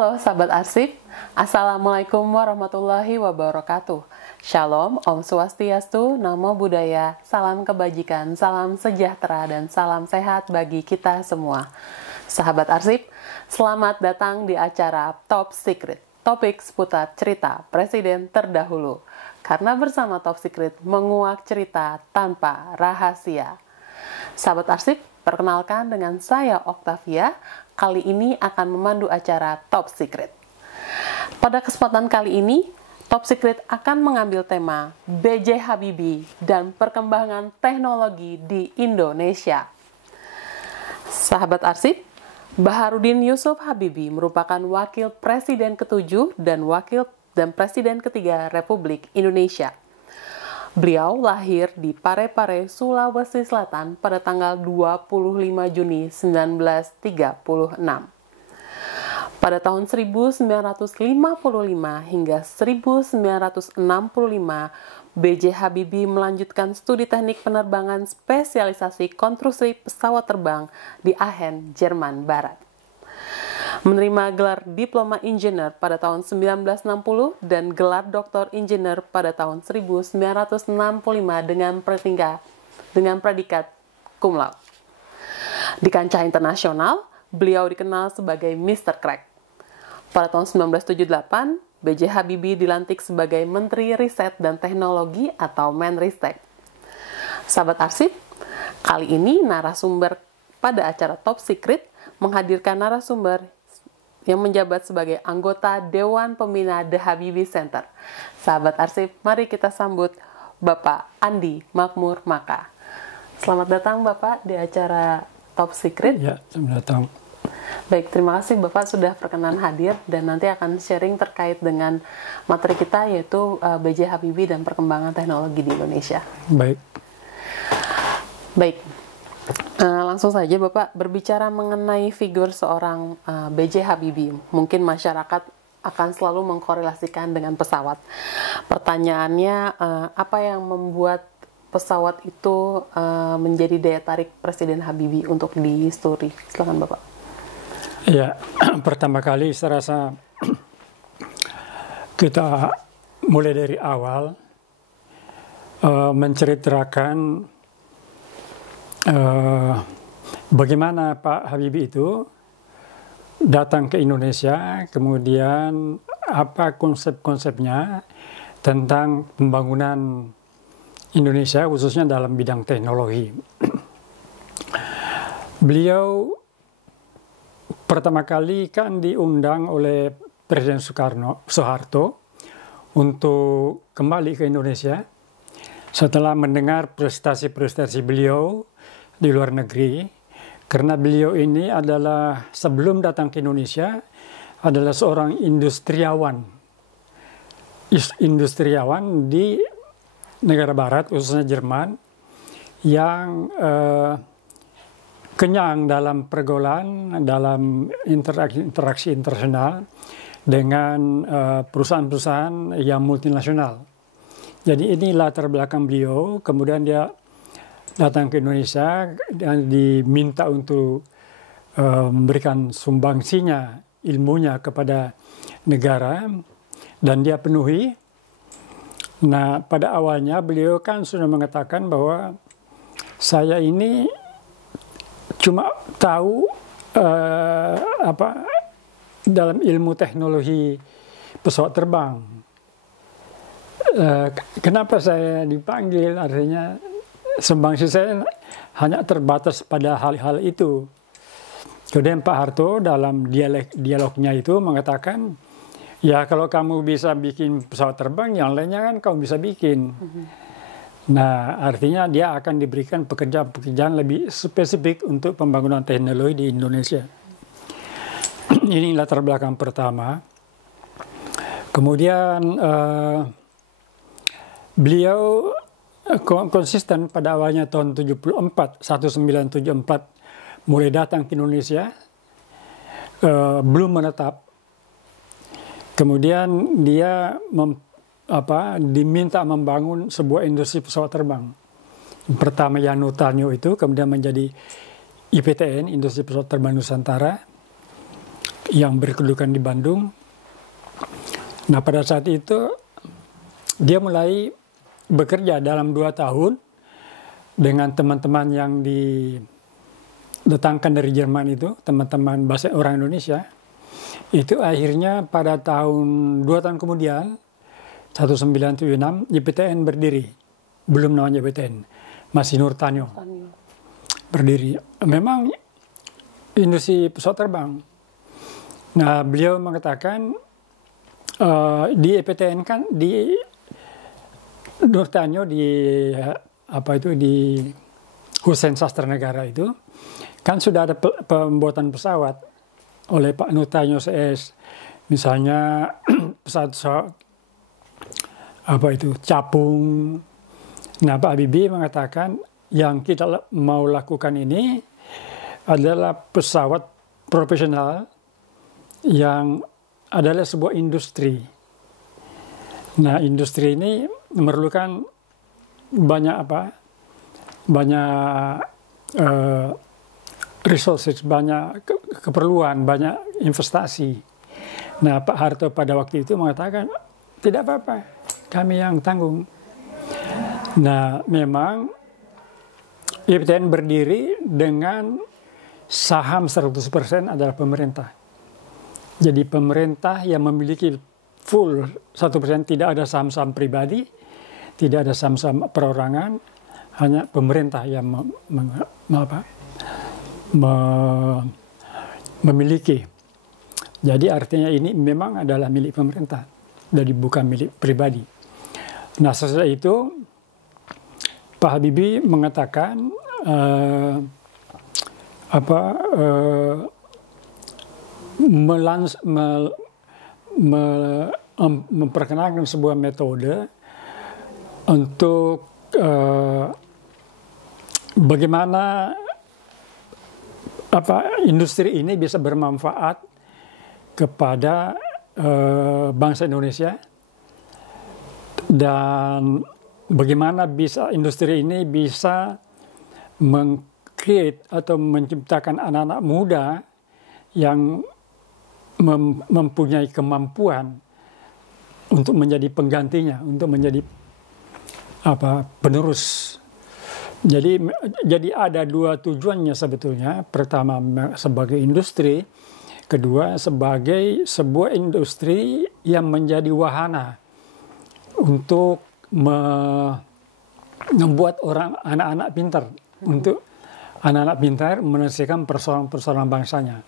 Halo sahabat arsip, Assalamualaikum warahmatullahi wabarakatuh. Shalom, Om Swastiastu, Namo Buddhaya, salam kebajikan, salam sejahtera, dan salam sehat bagi kita semua. Sahabat arsip, selamat datang di acara Top Secret, topik seputar cerita Presiden terdahulu. Karena bersama Top Secret menguak cerita tanpa rahasia. Sahabat arsip, perkenalkan dengan saya Octavia. Kali ini akan memandu acara Top Secret. Pada kesempatan kali ini, Top Secret akan mengambil tema B.J. Habibie dan perkembangan teknologi di Indonesia. Sahabat arsip, Baharudin Yusuf Habibie merupakan wakil presiden ke-7 dan presiden ke-3 Republik Indonesia. Beliau lahir di Parepare, Sulawesi Selatan pada tanggal 25 Juni 1936. Pada tahun 1955 hingga 1965, B.J. Habibie melanjutkan studi teknik penerbangan spesialisasi konstruksi pesawat terbang di Aachen, Jerman Barat. Menerima gelar Diploma Engineer pada tahun 1960 dan gelar Doktor Engineer pada tahun 1965 dengan predikat cum laude. Di kancah internasional, beliau dikenal sebagai Mr. Crack. Pada tahun 1978, B.J. Habibie dilantik sebagai Menteri Riset dan Teknologi atau Menristek. Sahabat arsip, kali ini narasumber pada acara Top Secret menghadirkan narasumber yang menjabat sebagai anggota Dewan Pembina The Habibie Center. Sahabat arsip, mari kita sambut Bapak Andi Makmur Maka. Selamat datang Bapak di acara Top Secret. Ya, selamat datang. Baik, terima kasih Bapak sudah berkenan hadir dan nanti akan sharing terkait dengan materi kita yaitu B.J. Habibie dan perkembangan teknologi di Indonesia. Baik. Langsung saja Bapak, berbicara mengenai figur seorang B.J. Habibie, mungkin masyarakat akan selalu mengkorelasikan dengan pesawat. Pertanyaannya, apa yang membuat pesawat itu menjadi daya tarik Presiden Habibie untuk di-story? Silakan Bapak. Ya, pertama kali saya rasa kita mulai dari awal menceritakan bagaimana Pak Habibie itu datang ke Indonesia, kemudian apa konsep-konsepnya tentang pembangunan Indonesia khususnya dalam bidang teknologi. Beliau pertama kali kan diundang oleh Presiden Soeharto untuk kembali ke Indonesia setelah mendengar prestasi-prestasi beliau di luar negeri, karena beliau ini adalah sebelum datang ke Indonesia adalah seorang industriawan di negara barat khususnya Jerman yang kenyang dalam pergaulan, dalam interaksi internasional dengan perusahaan-perusahaan yang multinasional. Jadi ini latar belakang beliau, kemudian dia datang ke Indonesia dan diminta untuk memberikan sumbangsinya, ilmunya kepada negara, dan dia penuhi. Nah, pada awalnya beliau kan sudah mengatakan bahwa saya ini cuma tahu dalam ilmu teknologi pesawat terbang. Kenapa saya dipanggil? Artinya sumbangsi saya hanya terbatas pada hal-hal itu. Kemudian Pak Harto dalam dialognya itu mengatakan, ya kalau kamu bisa bikin pesawat terbang, yang lainnya kan kamu bisa bikin. Nah, artinya dia akan diberikan pekerjaan-pekerjaan lebih spesifik untuk pembangunan teknologi di Indonesia. Ini latar belakang pertama. Kemudian beliau konsisten pada awalnya tahun 1974 mulai datang ke Indonesia, belum menetap. Kemudian dia diminta membangun sebuah industri pesawat terbang. Pertama Yano Tanyo itu, kemudian menjadi IPTN, Industri Pesawat Terbang Nusantara. yang berkedudukan di Bandung. Nah pada saat itu dia mulai bekerja dalam 2 tahun dengan teman-teman yang didatangkan dari Jerman itu, teman-teman bahasa orang Indonesia. Itu akhirnya pada tahun 2 tahun kemudian, 1976, IPTN berdiri. Belum namanya IPTN, masih Nurtanio berdiri. Memang industri pesawat terbang. Nah beliau mengatakan di IPTN kan di Nurtanio di Hussein Sastra Negara itu kan sudah ada pembuatan pesawat oleh Pak Nurtanio CS, misalnya pesawat capung. Nah Pak Habibie mengatakan yang kita mau lakukan ini adalah pesawat profesional yang adalah sebuah industri. Nah industri ini memerlukan banyak resources, banyak keperluan, banyak investasi. Nah Pak Harto pada waktu itu mengatakan tidak apa-apa, kami yang tanggung. Nah memang IPTN berdiri dengan saham 100% adalah pemerintah. Jadi pemerintah yang memiliki full 1%, tidak ada saham-saham pribadi, tidak ada saham-saham perorangan, hanya pemerintah yang memiliki. Jadi artinya ini memang adalah milik pemerintah, jadi bukan milik pribadi. Nah sesudah itu Pak Habibie mengatakan memperkenalkan sebuah metode untuk bagaimana industri ini bisa bermanfaat kepada bangsa Indonesia, dan bagaimana bisa industri ini bisa meng-create atau menciptakan anak-anak muda yang mempunyai kemampuan untuk menjadi penggantinya, untuk menjadi penerus. Jadi ada 2 tujuannya sebetulnya. Pertama sebagai industri, kedua sebagai sebuah industri yang menjadi wahana untuk membuat anak-anak pintar, untuk anak-anak pintar menyelesaikan persoalan-persoalan bangsanya.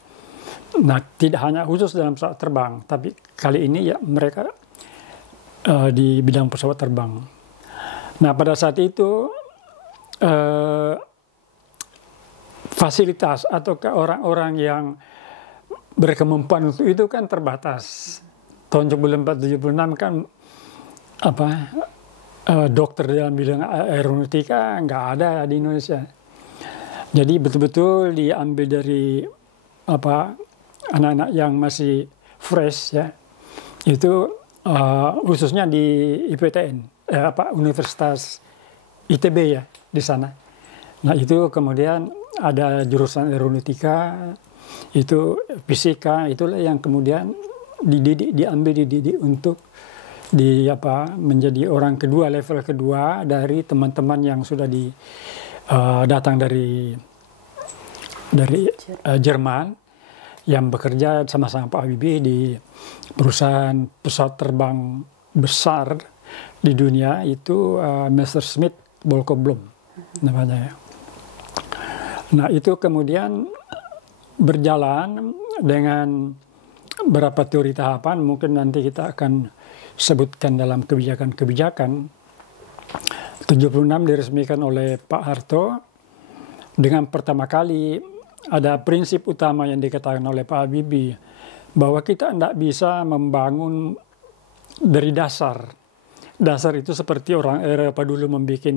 Nah, tidak hanya khusus dalam pesawat terbang, tapi kali ini ya mereka di bidang pesawat terbang. Nah, pada saat itu fasilitas atau orang-orang yang berkemampuan untuk itu kan terbatas. Tahun 1976 kan dokter dalam bidang aeronautika nggak ada di Indonesia. Jadi betul-betul diambil dari anak-anak yang masih fresh ya. Itu khususnya di IPTN, Universitas ITB ya di sana. Nah itu kemudian ada jurusan aeronautika, itu fisika, itulah yang kemudian dididik untuk menjadi orang kedua, level kedua dari teman-teman yang sudah datang dari Jerman yang bekerja sama-sama Pak Habibie di perusahaan pesawat terbang besar di dunia itu Messerschmitt Volkoblom namanya. Nah itu kemudian berjalan dengan beberapa teori tahapan, mungkin nanti kita akan sebutkan dalam kebijakan-kebijakan. 76 diresmikan oleh Pak Harto dengan pertama kali ada prinsip utama yang dikatakan oleh Pak Habibie bahwa kita tidak bisa membangun dari dasar. Dasar itu seperti orang Eropa dulu membuat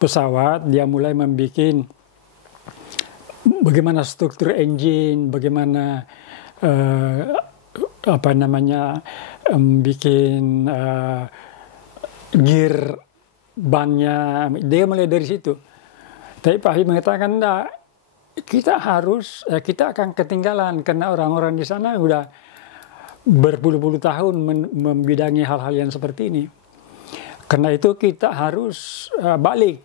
pesawat, dia mulai membuat bagaimana struktur engine, bagaimana bikin gear bannya, dia mulai dari situ. Tapi Pak Habibie mengatakan enggak, kita akan ketinggalan karena orang-orang di sana udah berpuluh-puluh tahun membidangi hal-hal yang seperti ini. Karena itu kita harus balik.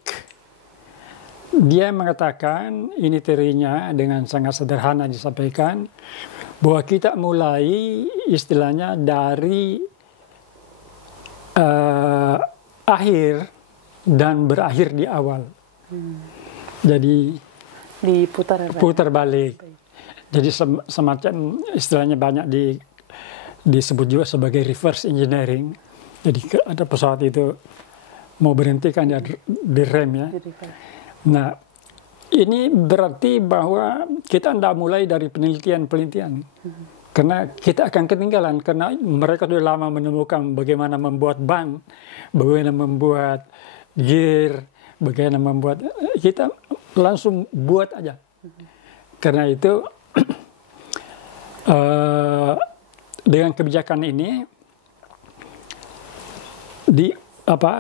Dia mengatakan, ini teorinya dengan sangat sederhana disampaikan, bahwa kita mulai istilahnya dari akhir dan berakhir di awal. Jadi putar balik. Jadi semacam istilahnya banyak disebut juga sebagai reverse engineering. Jadi ada pesawat itu mau berhenti kan di rem ya. Nah, ini berarti bahwa kita tidak mulai dari penelitian. Karena kita akan ketinggalan, karena mereka sudah lama menemukan bagaimana membuat ban, bagaimana membuat gear, bagaimana membuat, kita langsung buat aja. Karena itu dengan kebijakan ini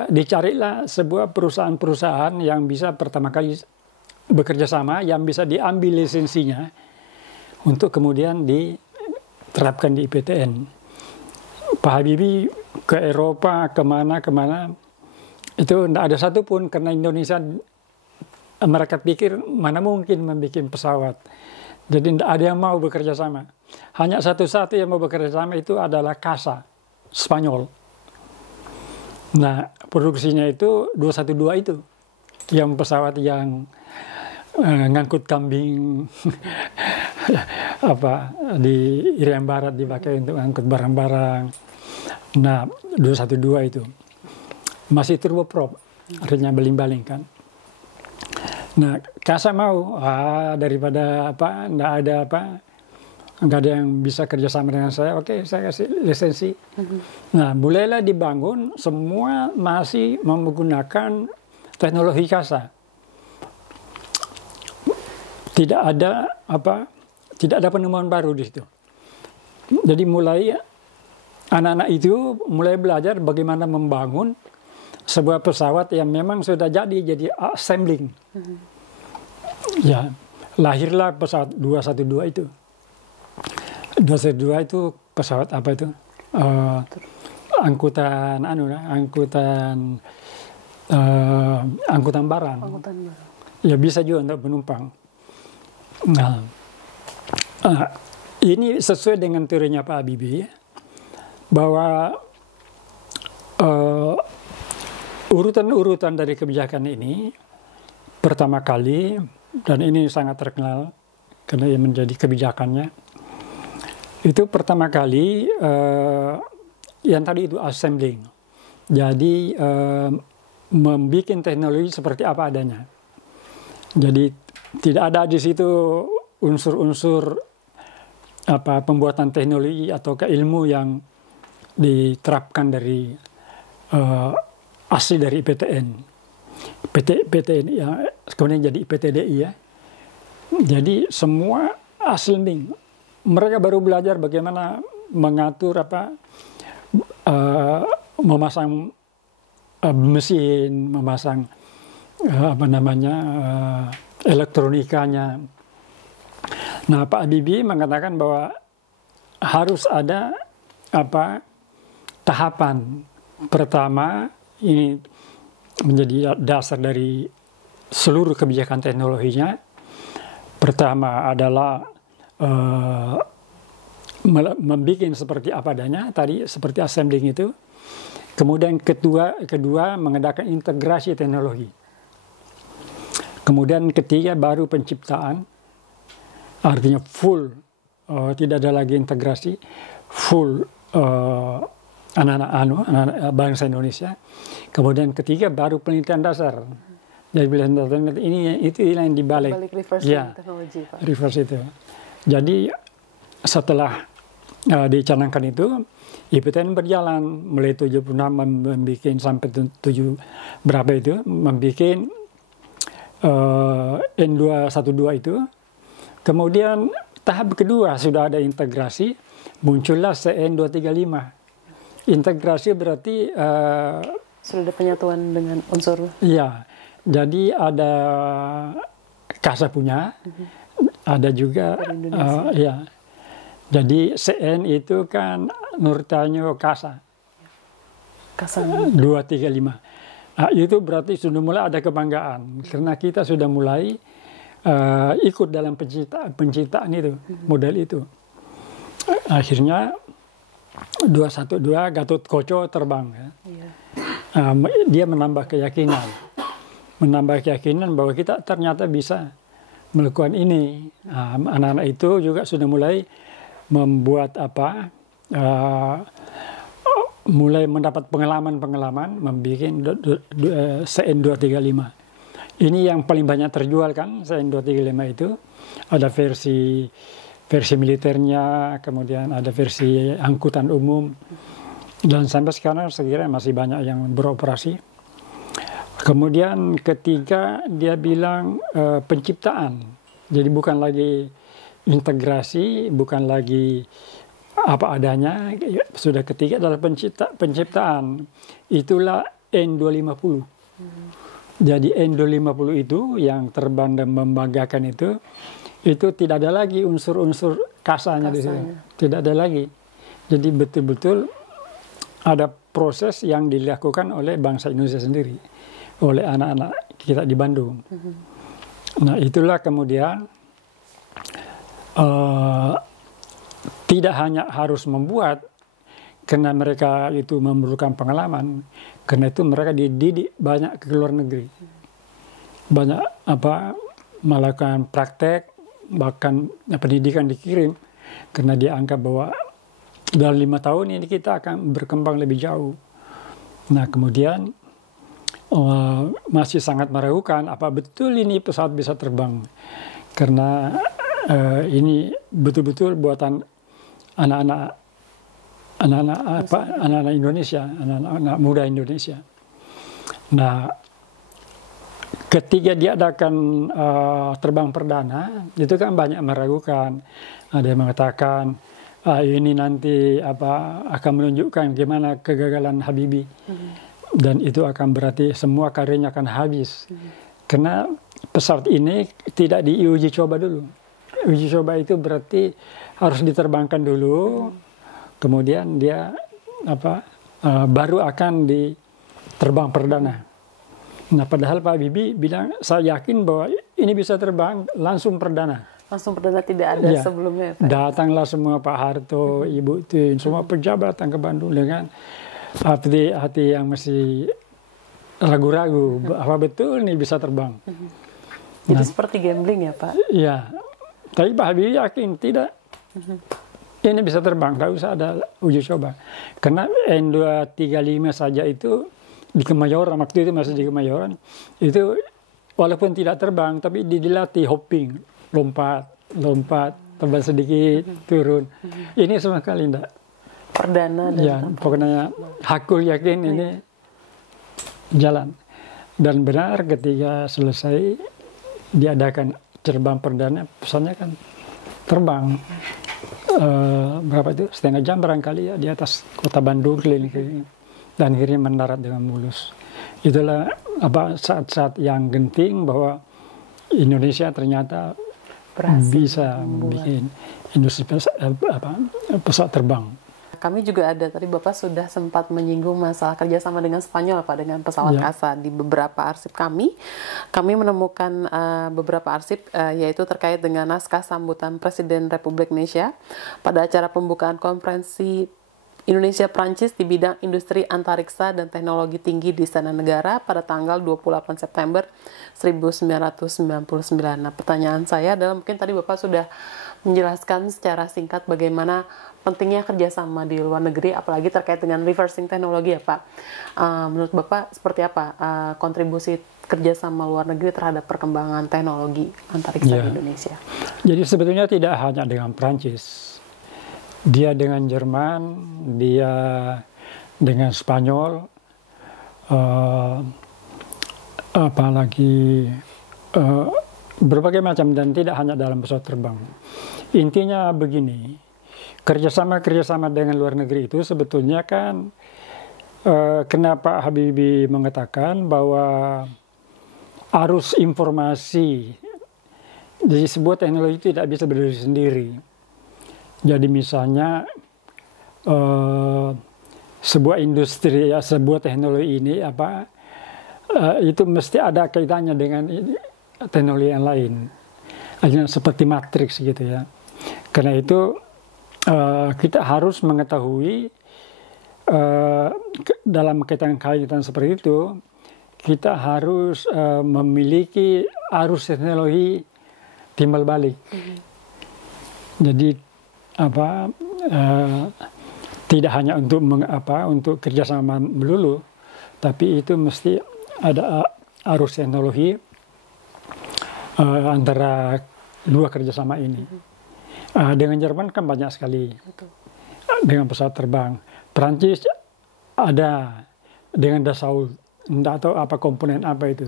dicarilah sebuah perusahaan-perusahaan yang bisa pertama kali bekerja sama, yang bisa diambil lisensinya untuk kemudian diterapkan di IPTN. Pak Habibie ke Eropa, kemana, itu tidak ada satupun, karena Indonesia, mereka pikir mana mungkin membuat pesawat. Jadi tidak ada yang mau bekerja sama. Hanya satu-satu yang mau bekerja sama itu adalah CASA, Spanyol. Nah, produksinya itu 212 itu. Yang pesawat yang ngangkut kambing di Irian Barat dipakai untuk ngangkut barang-barang. Nah, 212 itu. Masih turboprop, artinya baling-baling kan. Nah, CASA mau, daripada nggak ada yang bisa kerjasama dengan saya, oke, saya kasih lisensi. Nah, mulailah dibangun, semua masih menggunakan teknologi CASA. Tidak ada penemuan baru di situ. Jadi mulai anak-anak itu mulai belajar bagaimana membangun sebuah pesawat yang memang sudah jadi assembling. Ya, lahirlah pesawat 212 itu. 212 itu pesawat apa itu? Angkutan barang. Ya, bisa juga untuk penumpang. Nah, ini sesuai dengan teorinya Pak Habibie, bahwa urutan-urutan dari kebijakan ini pertama kali, dan ini sangat terkenal karena ia menjadi kebijakannya, itu pertama kali yang tadi itu assembling. Jadi membuat teknologi seperti apa adanya. Jadi tidak ada di situ unsur-unsur pembuatan teknologi atau ilmu yang diterapkan dari asli dari IPTN. PTN ya, kemudian jadi IPTDI ya. Jadi semua assembling. Mereka baru belajar bagaimana mengatur memasang mesin, memasang elektronikanya. Nah, Pak Habibie mengatakan bahwa harus ada tahapan pertama, ini menjadi dasar dari seluruh kebijakan teknologinya. Pertama adalah membuat seperti apa adanya, tadi seperti assembling itu. Kemudian kedua mengadakan integrasi teknologi. Kemudian ketiga baru penciptaan, artinya full, tidak ada lagi integrasi, full anak-anak bangsa Indonesia. Kemudian ketiga baru penelitian dasar. Jadi penelitian itu yang dibalik. Reverse teknologi, Pak. Reverse itu. Jadi setelah dicanangkan itu, IPTN berjalan mulai 76 membuat sampai 7 berapa itu, membuat N212 itu. Kemudian tahap kedua sudah ada integrasi, muncullah CN235. Integrasi berarti sudah ada penyatuan dengan unsur. Iya, jadi ada CASA punya, ada juga ya. Jadi CN itu kan Nurtanio Kasa. Kasa 235. Nah, itu berarti sudah mulai ada kebanggaan karena kita sudah mulai ikut dalam penciptaan itu, model itu. Akhirnya 212 Gatot Koco terbang. Ya. Dia menambah keyakinan bahwa kita ternyata bisa melakukan ini. Anak-anak itu juga sudah mulai membuat mulai mendapat pengalaman membuat CN 235. Ini yang paling banyak terjual kan, CN 235 itu. Ada versi militernya, kemudian ada versi angkutan umum, dan sampai sekarang saya kira masih banyak yang beroperasi. Kemudian ketiga dia bilang penciptaan, jadi bukan lagi integrasi, bukan lagi apa adanya. Sudah ketiga adalah penciptaan. Itulah N250. Jadi N250 itu yang terbang dan membanggakan itu tidak ada lagi unsur-unsur kasanya di situ. Tidak ada lagi. Jadi betul-betul ada proses yang dilakukan oleh bangsa Indonesia sendiri, oleh anak-anak kita di Bandung. Nah, itulah kemudian tidak hanya harus membuat, karena mereka itu memerlukan pengalaman, karena itu mereka dididik banyak ke luar negeri, banyak melakukan praktek, bahkan pendidikan dikirim, karena dia anggap bahwa dalam 5 tahun ini kita akan berkembang lebih jauh. Nah, kemudian masih sangat meragukan apa betul ini pesawat bisa terbang, karena ini betul-betul buatan anak-anak Indonesia, anak-anak muda Indonesia. Nah, ketika diadakan terbang perdana, itu kan banyak meragukan. Ada yang mengatakan ini nanti akan menunjukkan gimana kegagalan Habibie, dan itu akan berarti semua karirnya akan habis. Karena pesawat ini tidak diuji coba dulu. Uji coba itu berarti harus diterbangkan dulu, kemudian dia baru akan diterbang perdana. Nah, padahal Pak Habibie bilang, saya yakin bahwa ini bisa terbang langsung perdana. Langsung perdana, tidak ada sebelumnya. Pak. Datanglah semua Pak Harto, Ibu Tin, semua pejabat datang ke Bandung dengan hati yang masih ragu-ragu, apa betul ini bisa terbang. Jadi seperti gambling ya Pak? Iya, tapi Pak Habibie yakin tidak. Ini bisa terbang, nggak usah ada uji coba. Karena N235 saja itu di Kemayoran, waktu itu masih di Kemayoran, itu walaupun tidak terbang, tapi dilatih hopping, lompat, terbang sedikit, turun. Ini sama sekali enggak. Perdana. Ya, pokoknya aku yakin ini jalan. Dan benar ketika selesai diadakan terbang perdana, pesannya kan terbang. Berapa itu? Setengah jam barangkali ya di atas kota Bandung keliling-keliling, dan akhirnya mendarat dengan mulus. Itulah saat-saat yang genting bahwa Indonesia ternyata bisa bikin industri pesawat terbang. Kami juga ada, tadi Bapak sudah sempat menyinggung masalah kerjasama dengan Spanyol Pak, dengan pesawat Kasa. Di beberapa arsip kami menemukan beberapa arsip yaitu terkait dengan naskah sambutan Presiden Republik Indonesia pada acara pembukaan konferensi Indonesia-Prancis di bidang industri antariksa dan teknologi tinggi di Istana Negara pada tanggal 28 September 1999. Nah, pertanyaan saya adalah, mungkin tadi Bapak sudah menjelaskan secara singkat bagaimana pentingnya kerjasama di luar negeri, apalagi terkait dengan reversing teknologi ya Pak. Menurut Bapak seperti apa kontribusi kerjasama luar negeri terhadap perkembangan teknologi antariksa di Indonesia? Jadi sebetulnya tidak hanya dengan Prancis, dia dengan Jerman, dia dengan Spanyol, apalagi berbagai macam, dan tidak hanya dalam pesawat terbang. Intinya begini, kerjasama dengan luar negeri itu sebetulnya kan kenapa Habibie mengatakan bahwa arus informasi Jadi sebuah teknologi tidak bisa berdiri sendiri. Jadi misalnya sebuah industri ya, sebuah teknologi ini itu mesti ada kaitannya dengan teknologi yang lain. Seperti matriks gitu ya. Karena itu kita harus mengetahui dalam kaitan seperti itu, kita harus memiliki arus teknologi timbal balik. Jadi tidak hanya untuk kerjasama melulu, tapi itu mesti ada arus teknologi antara dua kerjasama ini. Dengan Jerman kan banyak sekali. Betul. Dengan pesawat terbang. Perancis ada dengan Dassault, tidak tahu apa komponen apa itu.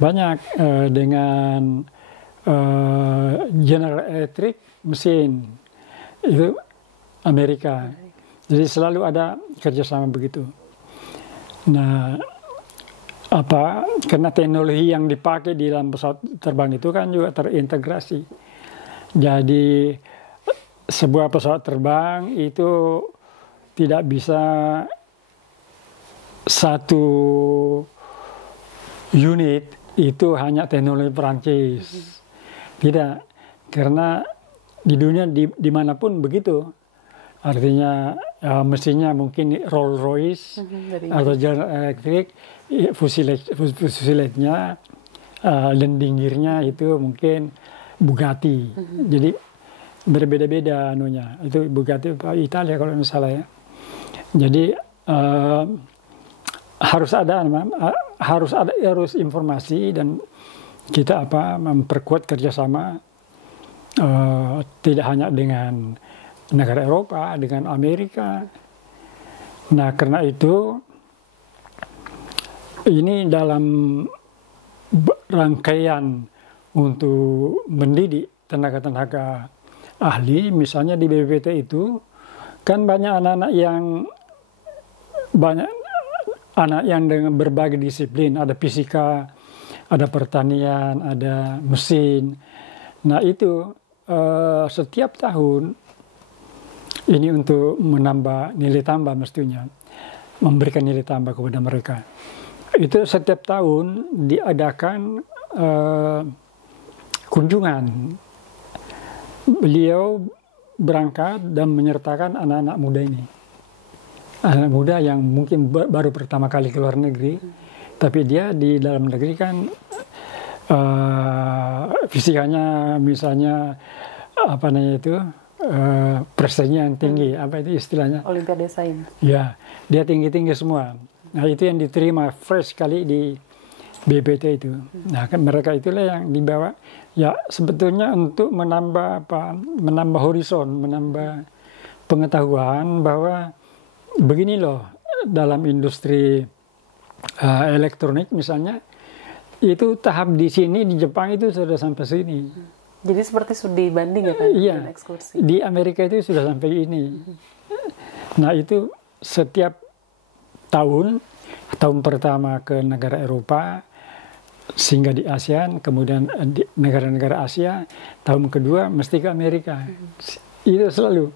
Banyak dengan General Electric mesin itu Amerika. Jadi selalu ada kerjasama begitu. Nah, karena teknologi yang dipakai di dalam pesawat terbang itu kan juga terintegrasi. Jadi sebuah pesawat terbang itu tidak bisa satu unit itu hanya teknologi Perancis. Tidak, karena di dunia dimanapun begitu. Artinya mesinnya mungkin Rolls-Royce atau General Electric, fuselage-nya, landing gear-nya itu mungkin Bugatti. Jadi berbeda-beda anunya. Itu Bugatti Italia kalau nggak salah ya. Jadi harus ada informasi dan kita memperkuat kerjasama tidak hanya dengan negara Eropa, dengan Amerika. Nah, karena itu ini dalam rangkaian untuk mendidik tenaga-tenaga ahli, misalnya di BPPT itu kan banyak anak-anak yang dengan berbagai disiplin, ada fisika, ada pertanian, ada mesin. Nah, itu setiap tahun ini untuk menambah nilai tambah mestinya, memberikan nilai tambah kepada mereka. Itu setiap tahun diadakan kunjungan. Beliau berangkat dan menyertakan anak-anak muda ini. Anak muda yang mungkin baru pertama kali ke luar negeri, tapi dia di dalam negeri kan fisikanya misalnya prestasinya yang tinggi, apa itu istilahnya? Olimpiade Sains. Ya, dia tinggi-tinggi semua. Nah, itu yang diterima fresh kali di BPT itu. Nah, kan mereka itulah yang dibawa. Ya, sebetulnya untuk menambah horizon, menambah pengetahuan bahwa begini loh, dalam industri elektronik misalnya, itu tahap di sini, di Jepang itu sudah sampai sini. Jadi seperti studi banding ya kan? Iya, ekskursi. di Amerika itu sudah sampai ini. Nah, itu setiap tahun pertama ke negara Eropa, sehingga di ASEAN, kemudian di negara-negara Asia, tahun kedua mesti ke Amerika. Itu selalu.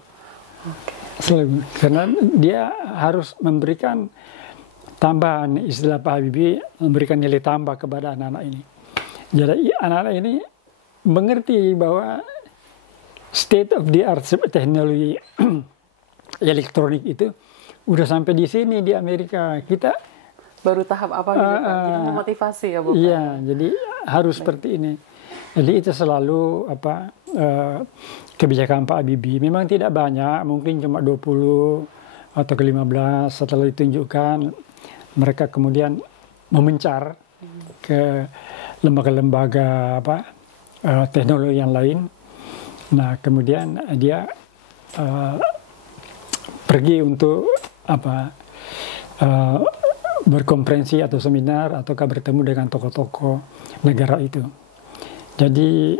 Selalu. Karena dia harus memberikan tambahan, istilah Pak Habibie, memberikan nilai tambah kepada anak-anak ini. Jadi anak-anak ini mengerti bahwa state of the art teknologi elektronik itu udah sampai di sini di Amerika. Kita baru tahap apa gitu kan? Jadi memotivasi ya Bu. Iya, jadi harus seperti ini. Jadi itu selalu kebijakan Pak Habibie. Memang tidak banyak, mungkin cuma 20 atau ke 15 setelah ditunjukkan mereka kemudian memencar ke lembaga-lembaga teknologi yang lain. Nah, kemudian dia pergi untuk berkonferensi atau seminar ataukah bertemu dengan tokoh-tokoh negara itu. Jadi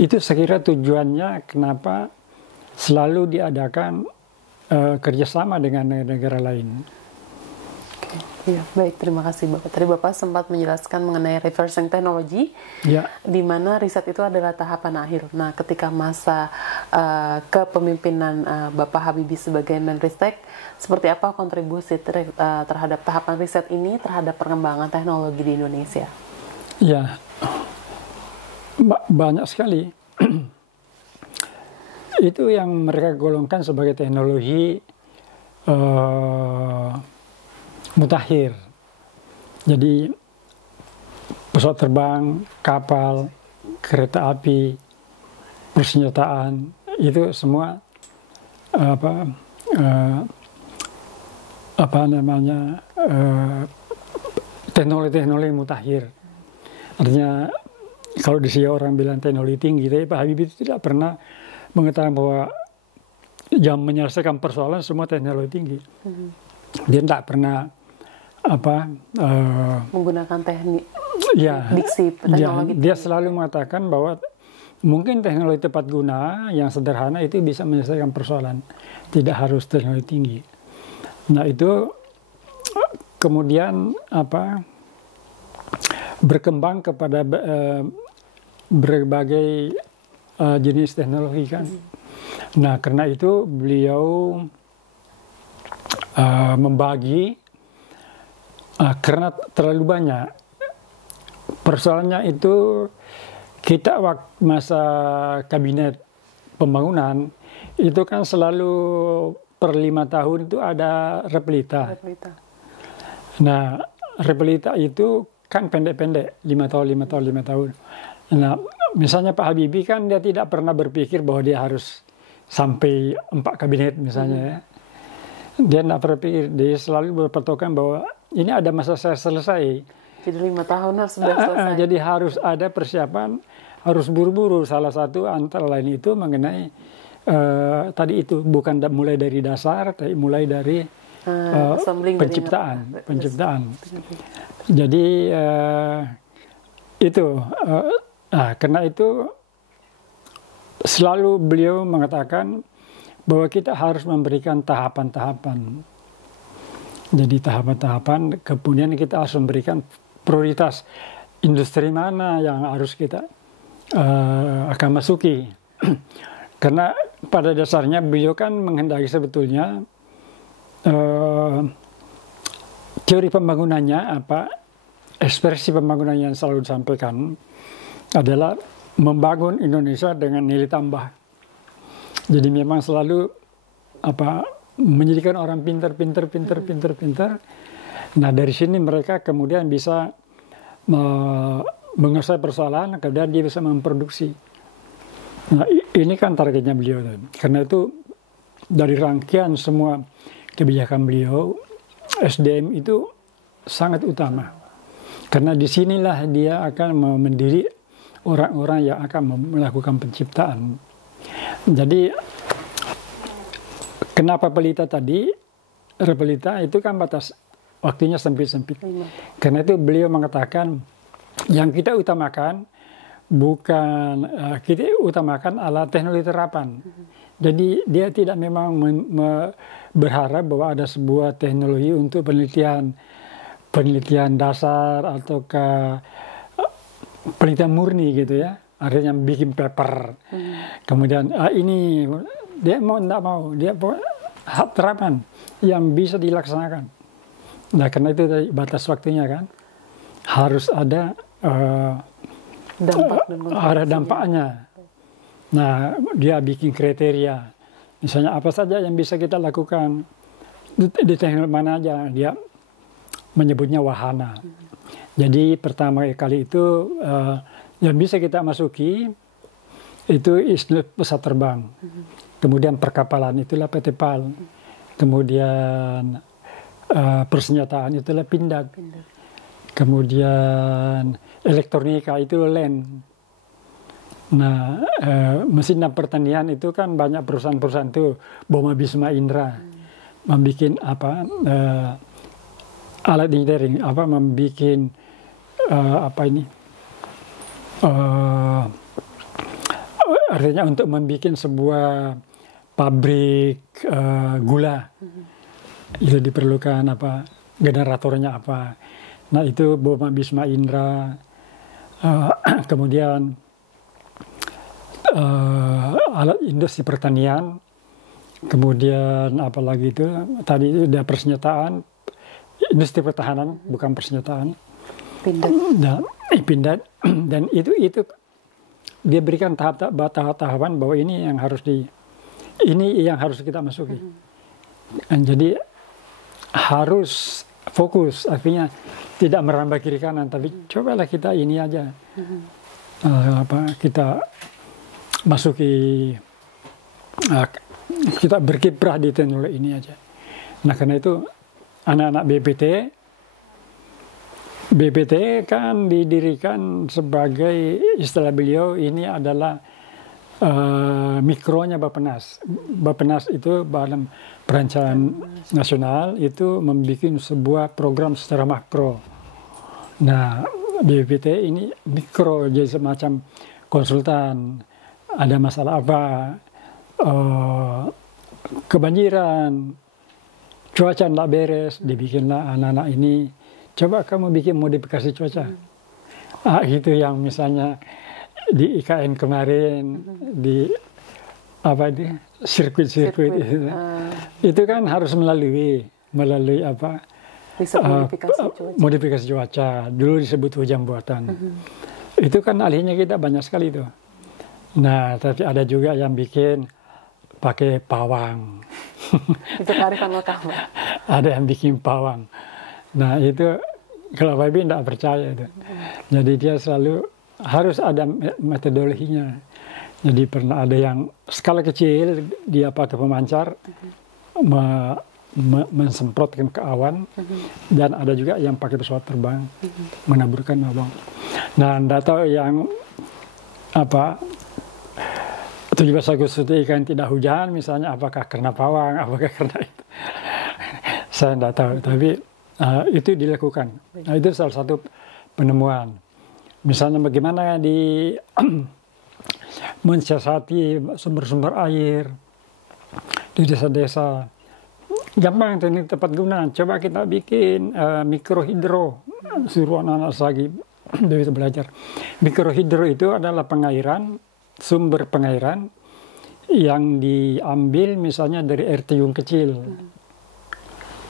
itu saya kira tujuannya kenapa selalu diadakan kerjasama dengan negara lain. Iya, baik, terima kasih Bapak. Tadi Bapak sempat menjelaskan mengenai reversing technology, di mana riset itu adalah tahapan akhir. Nah, ketika masa kepemimpinan Bapak Habibie sebagai Menristek, seperti apa kontribusi terhadap tahapan riset ini terhadap perkembangan teknologi di Indonesia? Ya, banyak sekali. Itu yang mereka golongkan sebagai teknologi mutakhir. Jadi pesawat terbang, kapal, kereta api, persenjataan, itu semua teknologi-teknologi mutakhir. Artinya kalau di sini orang bilang teknologi tinggi, tapi Pak Habibie itu tidak pernah mengatakan bahwa yang menyelesaikan persoalan semua teknologi tinggi. Dia tidak pernah menggunakan teknik diksi teknologi. Dia selalu mengatakan bahwa mungkin teknologi tepat guna yang sederhana itu bisa menyelesaikan persoalan, tidak harus teknologi tinggi. Nah itu kemudian berkembang kepada berbagai jenis teknologi kan. Nah karena itu beliau membagi karena terlalu banyak persoalannya itu. Kita waktu masa kabinet pembangunan itu kan selalu per 5 tahun itu ada repelita. Nah repelita itu kan pendek-pendek 5 tahun. Nah misalnya Pak Habibie kan dia tidak pernah berpikir bahwa dia harus sampai 4 kabinet misalnya ya. Dia tidak berpikir, dia selalu berpatokan bahwa ini ada masa saya selesai. Jadi 5 tahun harus sudah selesai. Jadi harus ada persiapan, harus buru-buru. Salah satu antara lain itu mengenai tadi itu bukan mulai dari dasar, tapi mulai dari penciptaan. Jadi itu karena itu selalu beliau mengatakan bahwa kita harus memberikan tahapan-tahapan. Jadi tahapan-tahapan, kemudian kita harus memberikan prioritas industri mana yang harus kita akan masuki. Karena pada dasarnya beliau kan menghendaki sebetulnya teori pembangunannya ekspresi pembangunan yang selalu disampaikan adalah membangun Indonesia dengan nilai tambah. Jadi memang selalu menjadikan orang pintar. Nah dari sini mereka kemudian bisa menguasai persoalan, kemudian dia bisa memproduksi. Nah ini kan targetnya beliau. Karena itu dari rangkaian semua kebijakan beliau, SDM itu sangat utama. Karena disinilah dia akan mendiri orang-orang yang akan melakukan penciptaan. Jadi kenapa pelita tadi? Repelita itu kan batas waktunya sempit-sempit. Karena itu beliau mengatakan yang kita utamakan bukan kita utamakan alat teknologi terapan. Jadi dia tidak memang berharap bahwa ada sebuah teknologi untuk penelitian dasar atau penelitian murni gitu ya. Artinya bikin paper. Kemudian ini dia tidak mau, dia hak terapan yang bisa dilaksanakan. Nah karena itu tadi batas waktunya kan harus ada dampaknya. Nah dia bikin kriteria, misalnya apa saja yang bisa kita lakukan di teknologi mana aja, dia menyebutnya wahana. Jadi pertama kali itu yang bisa kita masuki itu istilah pesawat terbang. Kemudian perkapalan itulah PT PAL. Kemudian persenjataan itulah Pindad. Kemudian elektronika itu LEN. Nah, mesin dan pertanian itu kan banyak perusahaan-perusahaan itu, Boma Bisma Indra, membikin alat engineering, membikin artinya untuk membikin sebuah pabrik gula itu diperlukan generatornya apa. Nah itu Boma Bisma Indra, kemudian alat industri pertanian, kemudian apalagi itu tadi udah persenjataan, industri pertahanan bukan persenjataan, Pindad, dan itu dia berikan tahap-tahapan bahwa ini yang harus kita masuki. Dan jadi harus fokus, artinya tidak merambah kiri kanan, tapi cobalah kita ini aja, kita masuki, kita berkiprah di teknologi ini aja. Nah karena itu anak-anak BPT kan didirikan sebagai, istilah beliau ini adalah mikronya Bappenas. Bappenas itu Badan Perencanaan Nasional itu membuat sebuah program secara makro. Nah BPT ini mikro, jadi semacam konsultan. Ada masalah apa, kebanjiran, cuaca tidak beres, dibikinlah anak-anak ini. Coba kamu bikin modifikasi cuaca. Itu yang misalnya di IKN kemarin, di sirkuit itu. Itu kan harus melalui apa? Modifikasi cuaca. Dulu disebut hujan buatan. Itu kan ahlinya kita banyak sekali itu. Nah, tapi ada juga yang bikin pakai pawang. Itu kearifan lokal, Pak. Ada yang bikin pawang. Nah itu kalau Babi tidak percaya itu. Jadi dia selalu harus ada metodologinya. Jadi pernah ada yang skala kecil dia pakai pemancar mensemprotkan ke awan, dan ada juga yang pakai pesawat terbang menaburkan abang. Nah tidak tahu yang 17 Agustus itu ikan tidak hujan misalnya, apakah karena pawang, apakah karena itu. Saya tidak tahu, tapi itu dilakukan. Nah, itu salah satu penemuan. Misalnya bagaimana di mensiasati sumber-sumber air di desa-desa. Gampang teknik tepat guna. Coba kita bikin mikrohidro. Suruh anak-anak lagi bisa belajar. Mikrohidro itu adalah pengairan, sumber pengairan yang diambil misalnya dari air terjun kecil.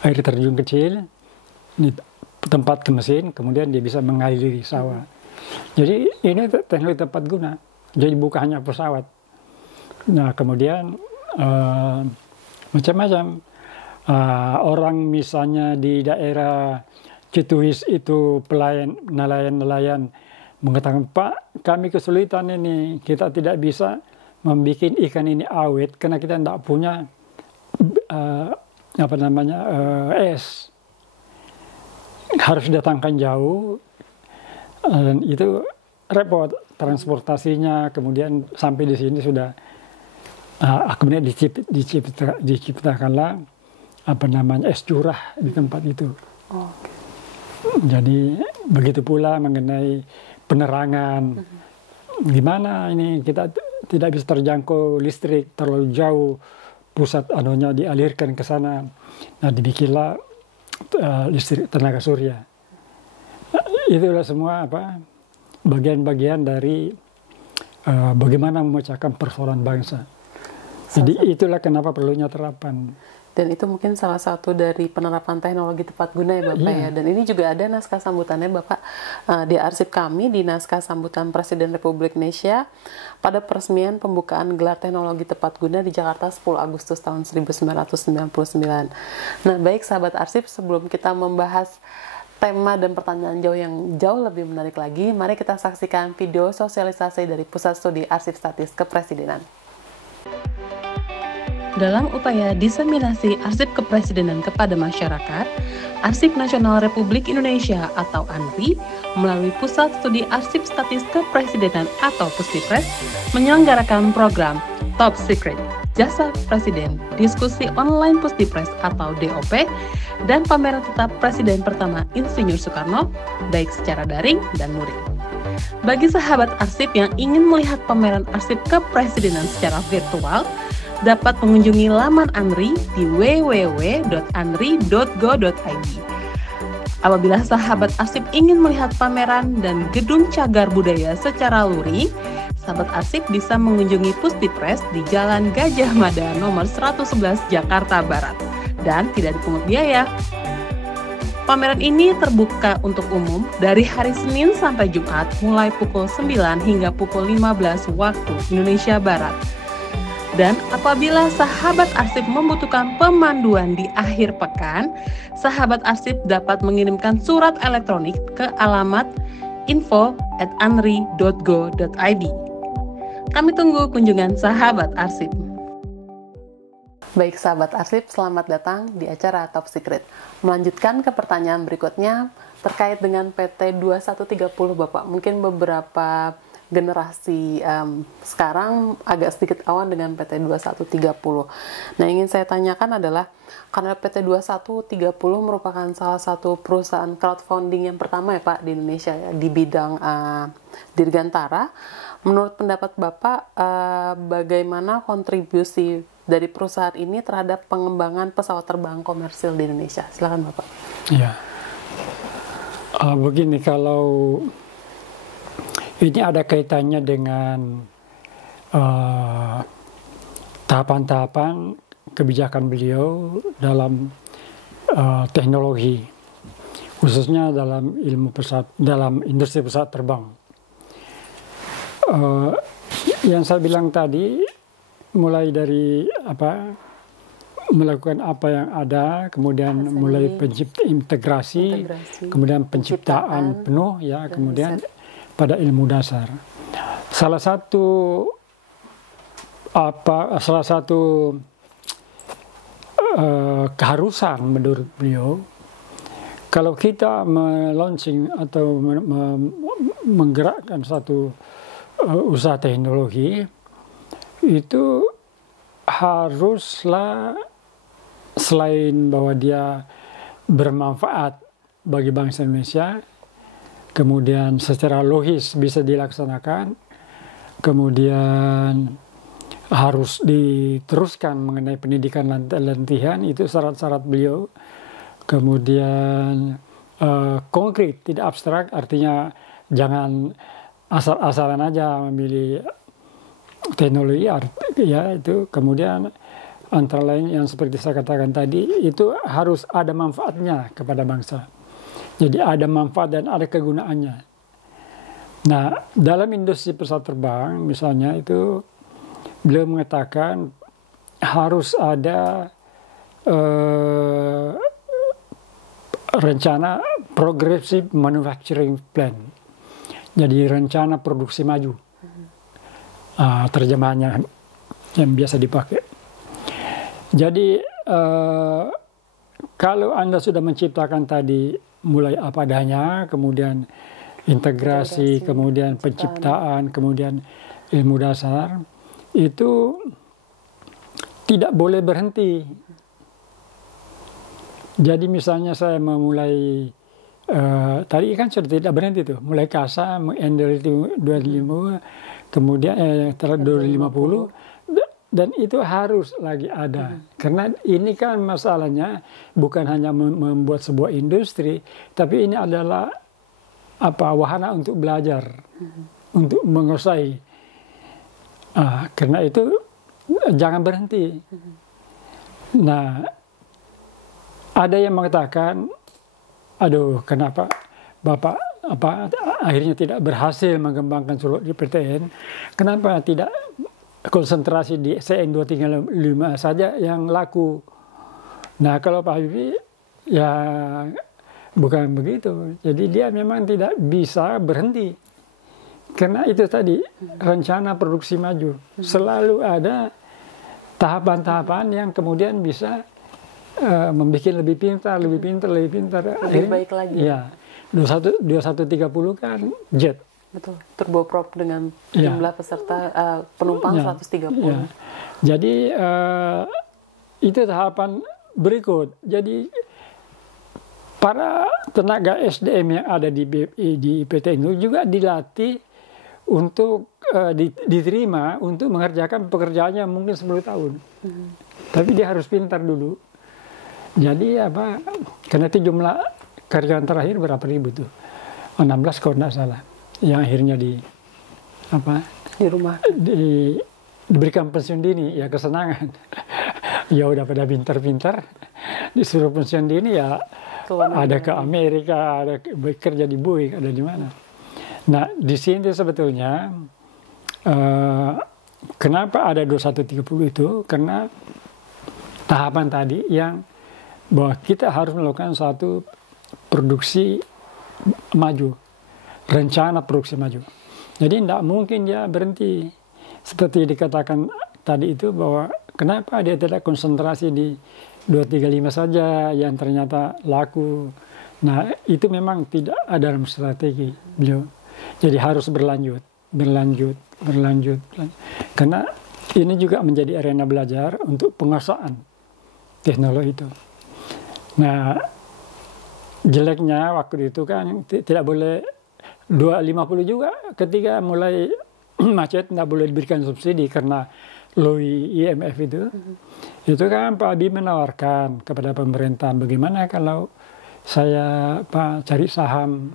Air terjun kecil di tempat ke mesin, kemudian dia bisa mengairi sawah. Jadi ini teknologi tepat guna. Jadi bukan hanya pesawat. Nah kemudian macam-macam. Orang misalnya di daerah Cituis itu nelayan mengatakan, Pak, kami kesulitan ini, kita tidak bisa membuat ikan ini awet karena kita tidak punya es. Harus datangkan jauh, dan itu repot transportasinya. Kemudian sampai di sini sudah kemudian diciptakanlah es curah di tempat itu. Jadi begitu pula mengenai penerangan. Gimana ini kita tidak bisa terjangkau listrik terlalu jauh, pusat anunya dialirkan ke sana. Nah dibikinlah listrik tenaga surya. Itulah semua bagian-bagian dari bagaimana memecahkan persoalan bangsa. Jadi itulah kenapa perlunya terapan. Dan itu mungkin salah satu dari penerapan teknologi tepat guna ya Bapak ya. Dan ini juga ada naskah sambutannya Bapak di arsip kami, di naskah sambutan Presiden Republik Indonesia pada peresmian pembukaan gelar teknologi tepat guna di Jakarta 10 Agustus tahun 1999. Nah baik sahabat arsip, sebelum kita membahas tema dan pertanyaan yang jauh lebih menarik lagi, mari kita saksikan video sosialisasi dari Pusat Studi Arsip Statis Kepresidenan. Dalam upaya diseminasi arsip kepresidenan kepada masyarakat, Arsip Nasional Republik Indonesia atau ANRI melalui Pusat Studi Arsip Statis Kepresidenan atau Puspipres menyelenggarakan program Top Secret Jasa Presiden, diskusi online Puspipres atau DOP, dan pameran tetap Presiden pertama Insinyur Soekarno, baik secara daring dan luring. Bagi sahabat arsip yang ingin melihat pameran arsip kepresidenan secara virtual, dapat mengunjungi laman ANRI di www.anri.go.id Apabila sahabat arsip ingin melihat pameran dan gedung cagar budaya secara luring, sahabat arsip bisa mengunjungi Puspipres di Jalan Gajah Mada nomor 111 Jakarta Barat dan tidak dipungut biaya. Pameran ini terbuka untuk umum dari hari Senin sampai Jumat mulai pukul 9 hingga pukul 15 waktu Indonesia Barat. Dan apabila sahabat arsip membutuhkan pemanduan di akhir pekan, sahabat arsip dapat mengirimkan surat elektronik ke alamat info@anri.go.id. Kami tunggu kunjungan sahabat arsip. Baik sahabat arsip, selamat datang di acara Top Secret. Melanjutkan ke pertanyaan berikutnya terkait dengan PT 2130 Bapak. Mungkin beberapa generasi sekarang agak sedikit awan dengan PT 2130. Nah, ingin saya tanyakan adalah karena PT 2130 merupakan salah satu perusahaan crowdfunding yang pertama ya Pak di Indonesia ya, di bidang dirgantara. Menurut pendapat Bapak, bagaimana kontribusi dari perusahaan ini terhadap pengembangan pesawat terbang komersil di Indonesia? Silakan Bapak. Ya, begini, kalau ini ada kaitannya dengan tahapan-tahapan kebijakan beliau dalam teknologi, khususnya dalam dalam industri pesawat terbang. Yang saya bilang tadi, mulai dari melakukan apa yang ada, kemudian mulai integrasi, kemudian penciptaan penuh, ya, kemudian pada ilmu dasar. Salah satu keharusan menurut beliau, kalau kita melaunching atau menggerakkan satu usaha teknologi, itu haruslah selain bahwa dia bermanfaat bagi bangsa Indonesia, kemudian secara logis bisa dilaksanakan, kemudian harus diteruskan mengenai pendidikan latihan, itu syarat-syarat beliau. Kemudian konkret, tidak abstrak, artinya jangan asal-asalan aja memilih teknologi, ya itu. Kemudian antara lain yang seperti saya katakan tadi, itu harus ada manfaatnya kepada bangsa. Jadi ada manfaat dan ada kegunaannya. Nah, dalam industri pesawat terbang misalnya itu beliau mengatakan harus ada rencana progressive manufacturing plan. Jadi rencana produksi maju. Terjemahannya yang biasa dipakai. Jadi kalau Anda sudah menciptakan tadi mulai apa adanya, kemudian integrasi, kemudian penciptaan, kemudian ilmu dasar, itu tidak boleh berhenti. Jadi misalnya saya memulai, tadi kan sudah tidak berhenti tuh, mulai KASA, Endel itu 25, kemudian 2050, dan itu harus lagi ada. Karena ini kan masalahnya bukan hanya membuat sebuah industri, tapi ini adalah wahana untuk belajar, untuk menguasai. Karena itu jangan berhenti. Nah, ada yang mengatakan, aduh, kenapa Bapak akhirnya tidak berhasil mengembangkan seluruh di PTN? Kenapa tidak konsentrasi di CN235 saja yang laku? Nah, kalau Pak Habibie ya bukan begitu. Jadi dia memang tidak bisa berhenti. Karena itu tadi rencana produksi maju. Selalu ada tahapan-tahapan yang kemudian bisa membuat lebih pintar. Lebih baik lagi. Ya, 2130 kan jet. Betul, turboprop dengan jumlah peserta penumpang 130. Ya. Jadi itu tahapan berikut. Jadi para tenaga SDM yang ada di PT itu juga dilatih untuk diterima untuk mengerjakan pekerjaannya mungkin 10 tahun. Tapi dia harus pintar dulu. Jadi karena itu jumlah karyawan terakhir berapa ribu tuh? 16 kalau nggak salah. Yang akhirnya di rumah diberikan pensiun dini, ya kesenangan. Ya udah pada pintar-pintar, disuruh pensiun dini ya ada ke Amerika, ada bekerja di Boeing, ada di mana. Nah di sini sebetulnya kenapa ada 2130 itu? Karena tahapan tadi yang bahwa kita harus melakukan suatu produksi maju, rencana produksi maju. Jadi tidak mungkin dia berhenti. Seperti dikatakan tadi itu bahwa kenapa dia tidak konsentrasi di 235 saja yang ternyata laku. Nah itu memang tidak ada dalam strategi beliau. Jadi harus berlanjut. Karena ini juga menjadi arena belajar untuk penguasaan teknologi itu. Nah, jeleknya waktu itu kan tidak boleh 250 juga ketika mulai macet tidak boleh diberikan subsidi karena LOI IMF itu. Itu kan Pak Habibie menawarkan kepada pemerintah bagaimana kalau saya cari saham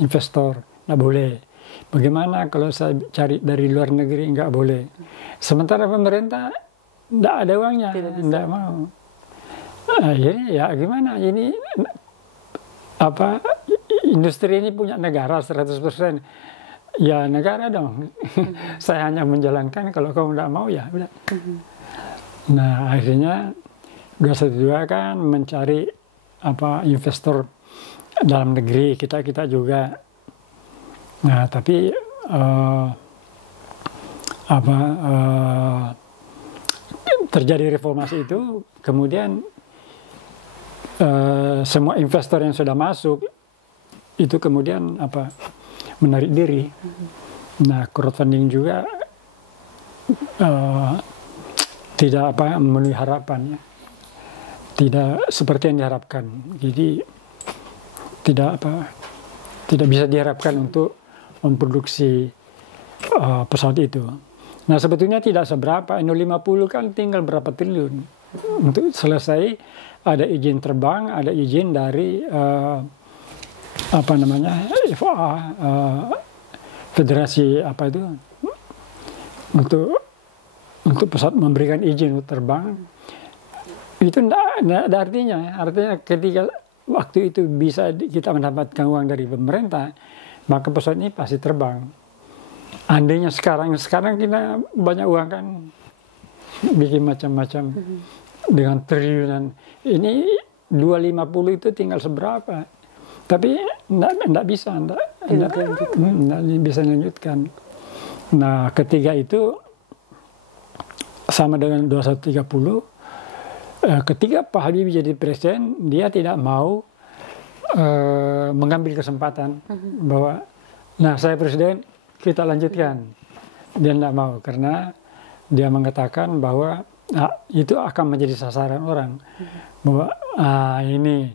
investor, tidak boleh. Bagaimana kalau saya cari dari luar negeri, nggak boleh. Sementara pemerintah tidak ada uangnya, tidak mau. Akhirnya ya gimana, ini industri ini punya negara 100%. Ya negara dong. Saya hanya menjalankan, kalau kamu tidak mau ya udah. Nah akhirnya 212 kan mencari investor dalam negeri, kita juga. Nah tapi terjadi reformasi itu, kemudian semua investor yang sudah masuk itu kemudian menarik diri. Nah crowdfunding juga tidak memenuhi harapan, ya. Tidak seperti yang diharapkan. Jadi tidak bisa diharapkan untuk memproduksi pesawat itu. Nah sebetulnya tidak seberapa. N50 kan tinggal berapa triliun untuk selesai. Ada izin terbang, ada izin dari FAA, Federasi untuk pesawat memberikan izin untuk terbang. Itu tidak ada artinya. Artinya ketika waktu itu bisa kita mendapatkan uang dari pemerintah, maka pesawat ini pasti terbang. Andainya sekarang kita banyak uang kan, bikin macam-macam dengan triliunan. Ini 250 itu tinggal seberapa. Tapi tidak bisa, tidak bisa dilanjutkan. Nah ketiga itu sama dengan 2130. Ketika Pak Habibie jadi presiden, dia tidak mau mengambil kesempatan bahwa, nah saya presiden, kita lanjutkan. Dia tidak mau karena dia mengatakan bahwa itu akan menjadi sasaran orang. Bahwa ini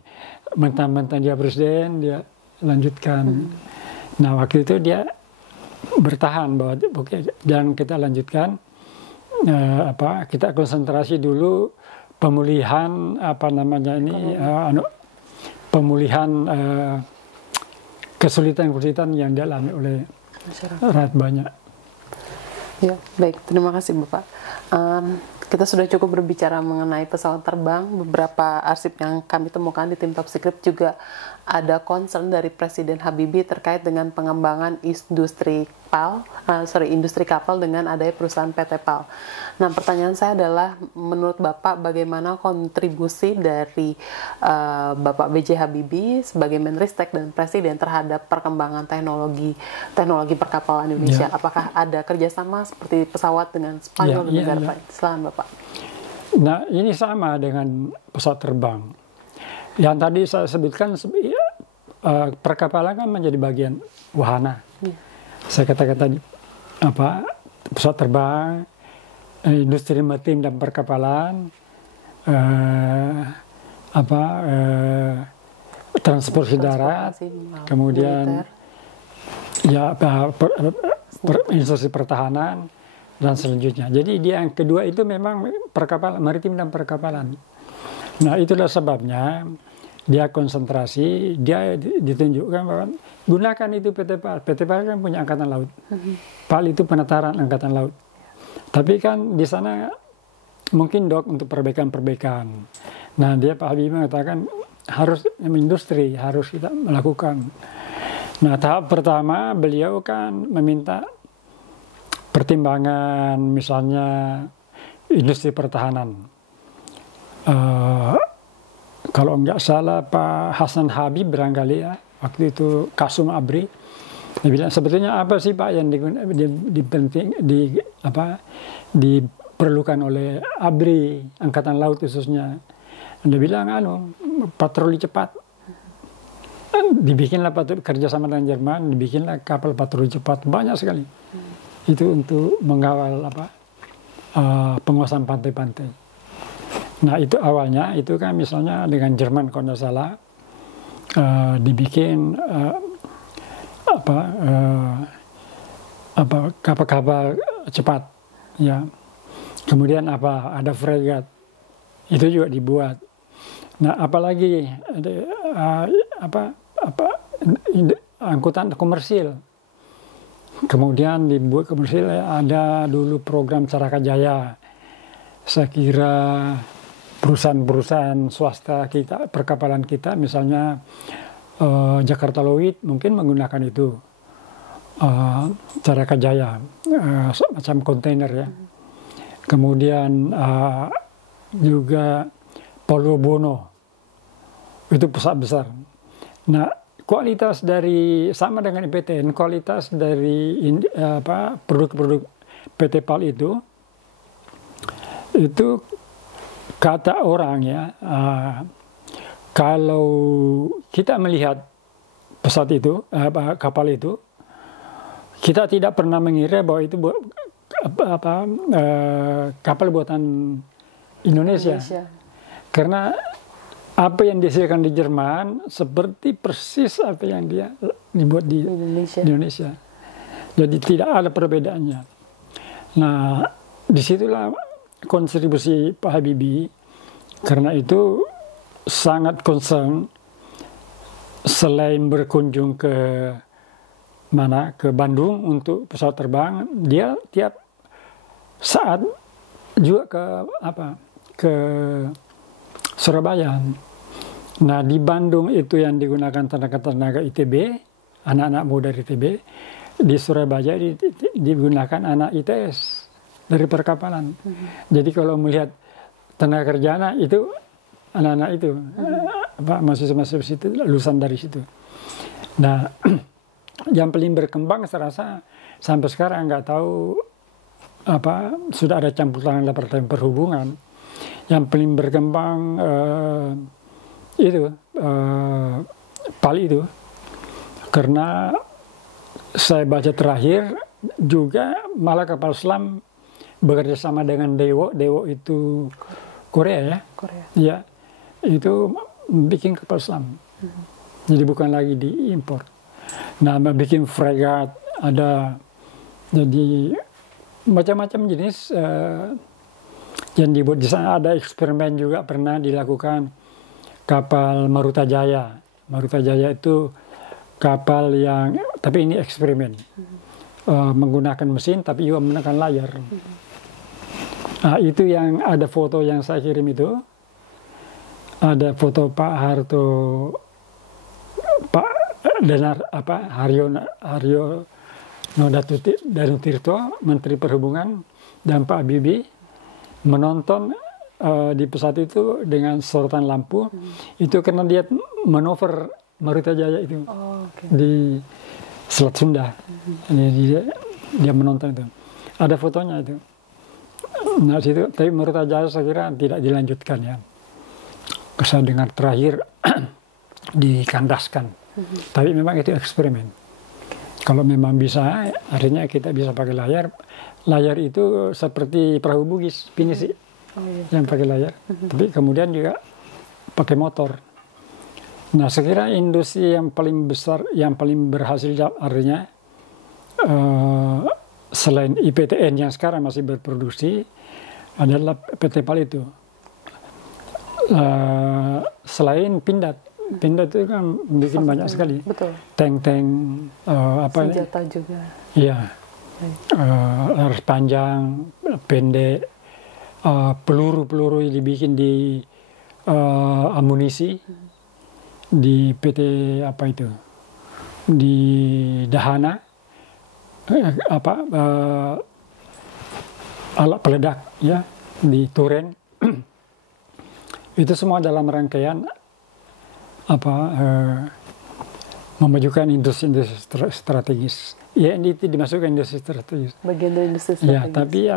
mentang-mentang dia presiden, dia lanjutkan. Nah waktu itu dia bertahan bahwa oke, jangan kita lanjutkan. Kita konsentrasi dulu pemulihan pemulihan kesulitan-kesulitan yang dialami oleh rakyat banyak. Ya, baik. Terima kasih Bapak. Kita sudah cukup berbicara mengenai pesawat terbang. Beberapa arsip yang kami temukan di tim Top Secret juga ada concern dari Presiden Habibie terkait dengan pengembangan industri kapal dengan adanya perusahaan PT PAL. Nah, pertanyaan saya adalah, menurut Bapak bagaimana kontribusi dari Bapak B.J. Habibie sebagai Menristek dan Presiden terhadap perkembangan teknologi perkapalan Indonesia? Apakah ada kerjasama seperti pesawat dengan Spanyol dan negara lain? Silakan Bapak. Nah, ini sama dengan pesawat terbang. Yang tadi saya sebutkan, perkapalan kan menjadi bagian wahana. Saya katakan tadi, pesawat terbang, industri maritim dan perkapalan, transportasi darat, kemudian industri pertahanan, dan selanjutnya. Jadi yang kedua itu memang perkapalan, maritim dan perkapalan. Nah itulah sebabnya dia konsentrasi, dia ditunjukkan bahwa gunakan itu PT PAL. PT PAL kan punya angkatan laut. PAL itu penataran angkatan laut. Tapi kan di sana mungkin Dok untuk perbaikan-perbaikan. Nah, dia Pak Habibie mengatakan harus industri, harus kita melakukan. Nah, tahap pertama beliau kan meminta pertimbangan misalnya industri pertahanan. Kalau nggak salah Pak Hasan Habib barangkali ya, waktu itu Kasum Abri, dia bilang sebetulnya apa sih Pak yang diperlukan oleh Abri, Angkatan Laut khususnya. Dia bilang patroli cepat. Dibikinlah kerjasama dengan Jerman, dibikinlah kapal patroli cepat, banyak sekali. Itu untuk mengawal penguasaan pantai-pantai. Nah itu awalnya itu kan misalnya dengan Jerman kalau tidak salah dibikin kapal-kapal cepat, ya. Kemudian ada fregat, itu juga dibuat. Nah apalagi angkutan komersil. Kemudian dibuat komersil, ada dulu program Caraka Jaya. Saya kira perusahaan-perusahaan swasta kita, perkapalan kita, misalnya Jakarta Lloyd mungkin menggunakan itu Caraka Jaya, macam kontainer ya. Kemudian juga Paulo Bono, itu pesawat besar. Nah, kualitas dari sama dengan IPTN, kualitas dari produk-produk PT PAL itu kata orang ya, kalau kita melihat pesawat itu, kapal itu, kita tidak pernah mengira bahwa itu kapal buatan Indonesia. Karena apa yang dihasilkan di Jerman seperti persis apa yang dia dibuat di Indonesia. Jadi tidak ada perbedaannya. Nah, disitulah kontribusi Pak Habibie. Karena itu sangat concern, selain berkunjung ke Bandung untuk pesawat terbang, dia tiap saat juga ke Surabaya. Nah di Bandung itu yang digunakan tenaga-tenaga ITB, anak-anak muda ITB. Di Surabaya digunakan anak ITS dari perkapalan. Jadi kalau melihat tenaga kerja itu anak-anak itu, mahasiswa-mahasiswa situ, lulusan dari situ. Nah yang paling berkembang saya rasa sampai sekarang nggak tahu sudah ada campur tangan Departemen Perhubungan. Yang paling berkembang PAL itu, karena saya baca terakhir juga malah kapal selam bekerja sama dengan Dewo itu Korea ya, ya itu bikin kapal selam, jadi bukan lagi diimpor. Nah bikin fregat ada, jadi macam-macam jenis. Yang dibuat di sana ada eksperimen juga pernah dilakukan kapal Maruta Jaya. Maruta Jaya itu kapal yang, tapi ini eksperimen, menggunakan mesin tapi juga menggunakan layar. Nah, itu yang ada foto yang saya kirim itu, ada foto Pak Harto, Pak Haryo Danutirto, Menteri Perhubungan, dan Pak Habibie menonton di pesawat itu dengan sorotan lampu. Itu karena dia manuver Maruta Jaya itu di Selat Sunda. Dia menonton itu. Ada fotonya itu. Nah situ, tapi Maruta Jaya saya kira tidak dilanjutkan ya. Saya dengar terakhir dikandaskan. Tapi memang itu eksperimen. Kalau memang bisa, artinya kita bisa pakai layar. Layar itu seperti perahu bugis, pinisi, yang pakai layar. Tapi kemudian juga pakai motor. Nah, saya kira industri yang paling besar, yang paling berhasil artinya, selain IPTN yang sekarang masih berproduksi, adalah PT PAL itu. Selain Pindad, Pindad itu kan bikin banyak sekali. Betul. Tank-tank Senjata juga. Iya. Laras panjang, pendek, peluru-peluru yang dibikin di amunisi di PT apa itu, di Dahana, alat peledak ya di Turen. Itu semua dalam rangkaian memajukan industri strategis. Ya, ini dimasukkan industri strategis. Bagian dari industri strategis. Ya, tapi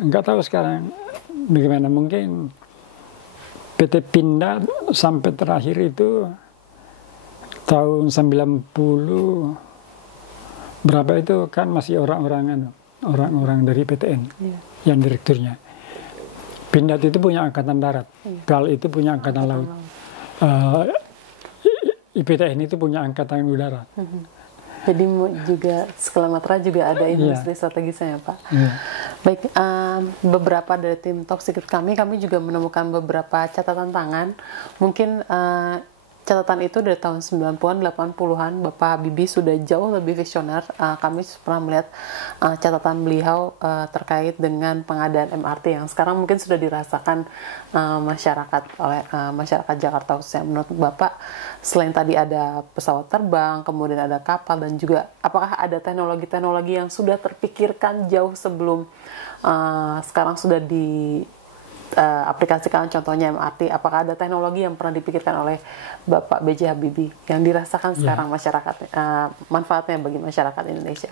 nggak tahu sekarang bagaimana. Mungkin PT Pindad sampai terakhir itu tahun 90 berapa itu kan masih orang-orang dari PTN yang direkturnya. Pindad itu punya angkatan darat, PAL itu punya angkatan laut. IPTN itu punya angkatan udara. Jadi juga Sekolah Matra juga ada industri strategisnya ya Pak. Baik, beberapa dari tim Talk Secret kami juga menemukan beberapa catatan tangan. Mungkin catatan itu dari tahun 90-an, 80-an, Bapak Habibie sudah jauh lebih visioner. Kami pernah melihat catatan beliau terkait dengan pengadaan MRT yang sekarang mungkin sudah dirasakan masyarakat oleh masyarakat Jakarta khususnya. Menurut Bapak, selain tadi ada pesawat terbang, kemudian ada kapal, dan juga apakah ada teknologi-teknologi yang sudah terpikirkan jauh sebelum sekarang sudah aplikasikan, contohnya MRT, apakah ada teknologi yang pernah dipikirkan oleh Bapak B.J. Habibie yang dirasakan sekarang masyarakat, manfaatnya bagi masyarakat Indonesia?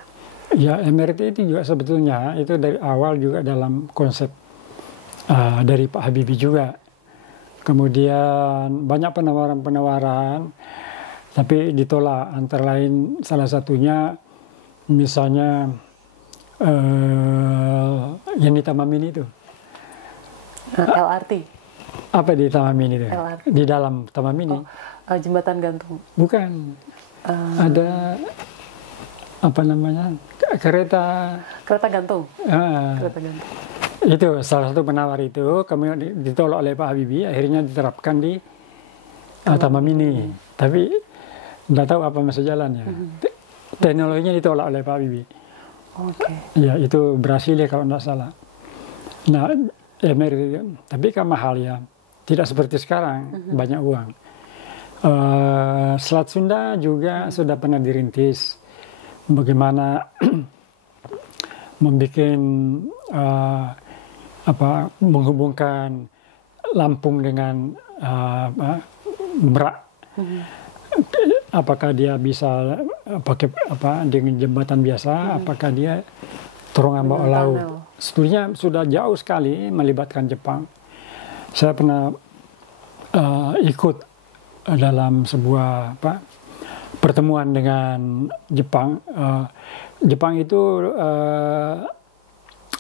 Ya, MRT itu juga sebetulnya itu dari awal juga dalam konsep dari Pak Habibie juga. Kemudian banyak penawaran-penawaran, tapi ditolak. Antara lain salah satunya misalnya yang di Taman Mini itu. LRT. Apa di Taman Mini itu? LRT. Di dalam Taman Mini. Jembatan gantung. Bukan. Ada apa namanya? Kereta gantung. Kereta gantung. Itu salah satu penawar itu, kemudian ditolak oleh Pak Habibie, akhirnya diterapkan di Taman Mini. Tapi nggak tahu apa masa jalannya. Teknologinya ditolak oleh Pak Habibie. Ya, itu berhasil ya kalau nggak salah. Nah, tapi kan mahal ya, tidak seperti sekarang banyak uang. Selat Sunda juga sudah pernah dirintis, bagaimana membuat menghubungkan Lampung dengan Merak. Apakah dia bisa pakai dengan jembatan biasa, apakah dia terowongan bawah laut. Sebetulnya sudah jauh sekali melibatkan Jepang. Saya pernah ikut dalam sebuah pertemuan dengan Jepang. Jepang itu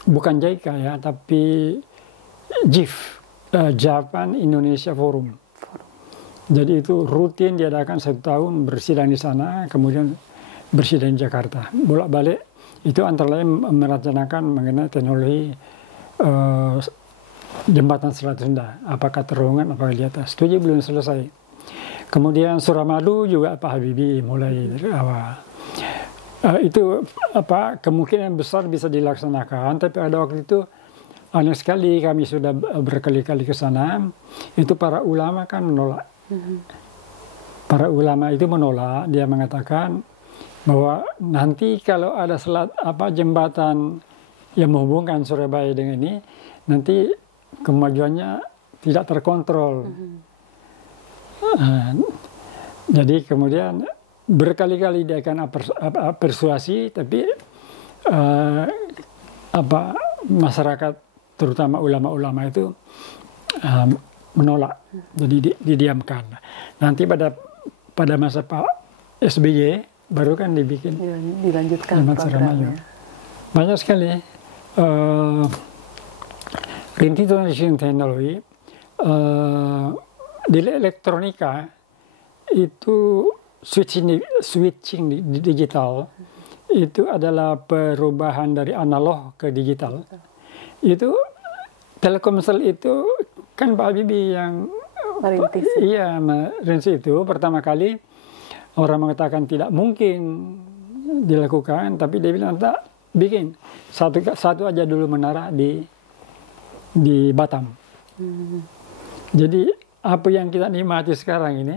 bukan JICA ya, tapi JIF, Japan Indonesia Forum. Jadi itu rutin diadakan 1 tahun, bersidang di sana, kemudian bersidang di Jakarta. Bolak-balik. Itu antara lain merencanakan mengenai teknologi jembatan Selat Sunda. Apakah terowongan, apakah di atas. Itu aja belum selesai. Kemudian Suramadu juga Pak Habibie mulai dari awal. Itu kemungkinan besar bisa dilaksanakan, tapi pada waktu itu aneh sekali, kami sudah berkali-kali ke sana. Itu para ulama kan menolak. Para ulama itu menolak, dia mengatakan bahwa nanti kalau ada jembatan yang menghubungkan Surabaya dengan ini, nanti kemajuannya tidak terkontrol. Jadi kemudian berkali-kali dia akan persuasi, tapi masyarakat terutama ulama-ulama itu menolak, jadi didiamkan. Nanti pada masa Pak SBY baru kan dilanjutkan programnya. Banyak sekali rintisan teknologi di elektronika itu switching digital itu adalah perubahan dari analog ke digital. Itu Telkomsel itu kan Pak Habibie yang merintis. Iya, merintis itu pertama kali orang mengatakan tidak mungkin dilakukan, tapi dia bilang tak, bikin satu aja dulu menara di Batam. Jadi apa yang kita nikmati sekarang ini,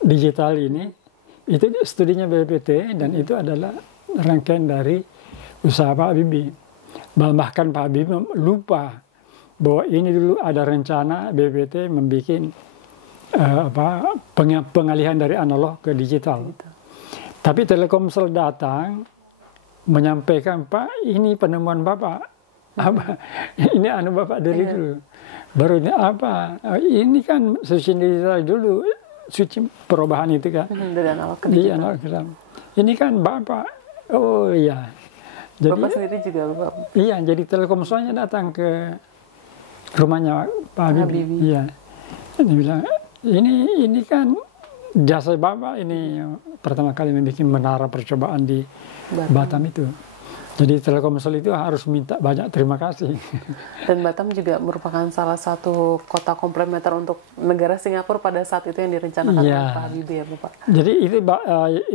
digital ini, itu studinya BPPT dan itu adalah rangkaian dari usaha Pak Habibie. Bahkan Pak Habibie lupa bahwa ini dulu ada rencana BPPT membuat pengalihan dari analog ke digital. Tapi Telkomsel datang menyampaikan, Pak, ini penemuan Bapak. Apa? Ini anu Bapak dari dulu. Baru ini apa? Ini kan switch digital dulu, switch perubahan itu kan. Dari analog ke digital. Ini kan Bapak. Oh iya. Jadi, Bapak sendiri juga lupa. Iya, jadi Telkomselnya datang ke rumahnya Pak Habibie. Iya. Dia bilang, ini kan jasa Bapak ini pertama kali membuat menara percobaan di Batam itu. Jadi Telkomsel itu harus minta banyak terima kasih. Dan Batam juga merupakan salah satu kota komplementer untuk negara Singapura pada saat itu yang direncanakan oleh Pak Habibie ya Bapak. Jadi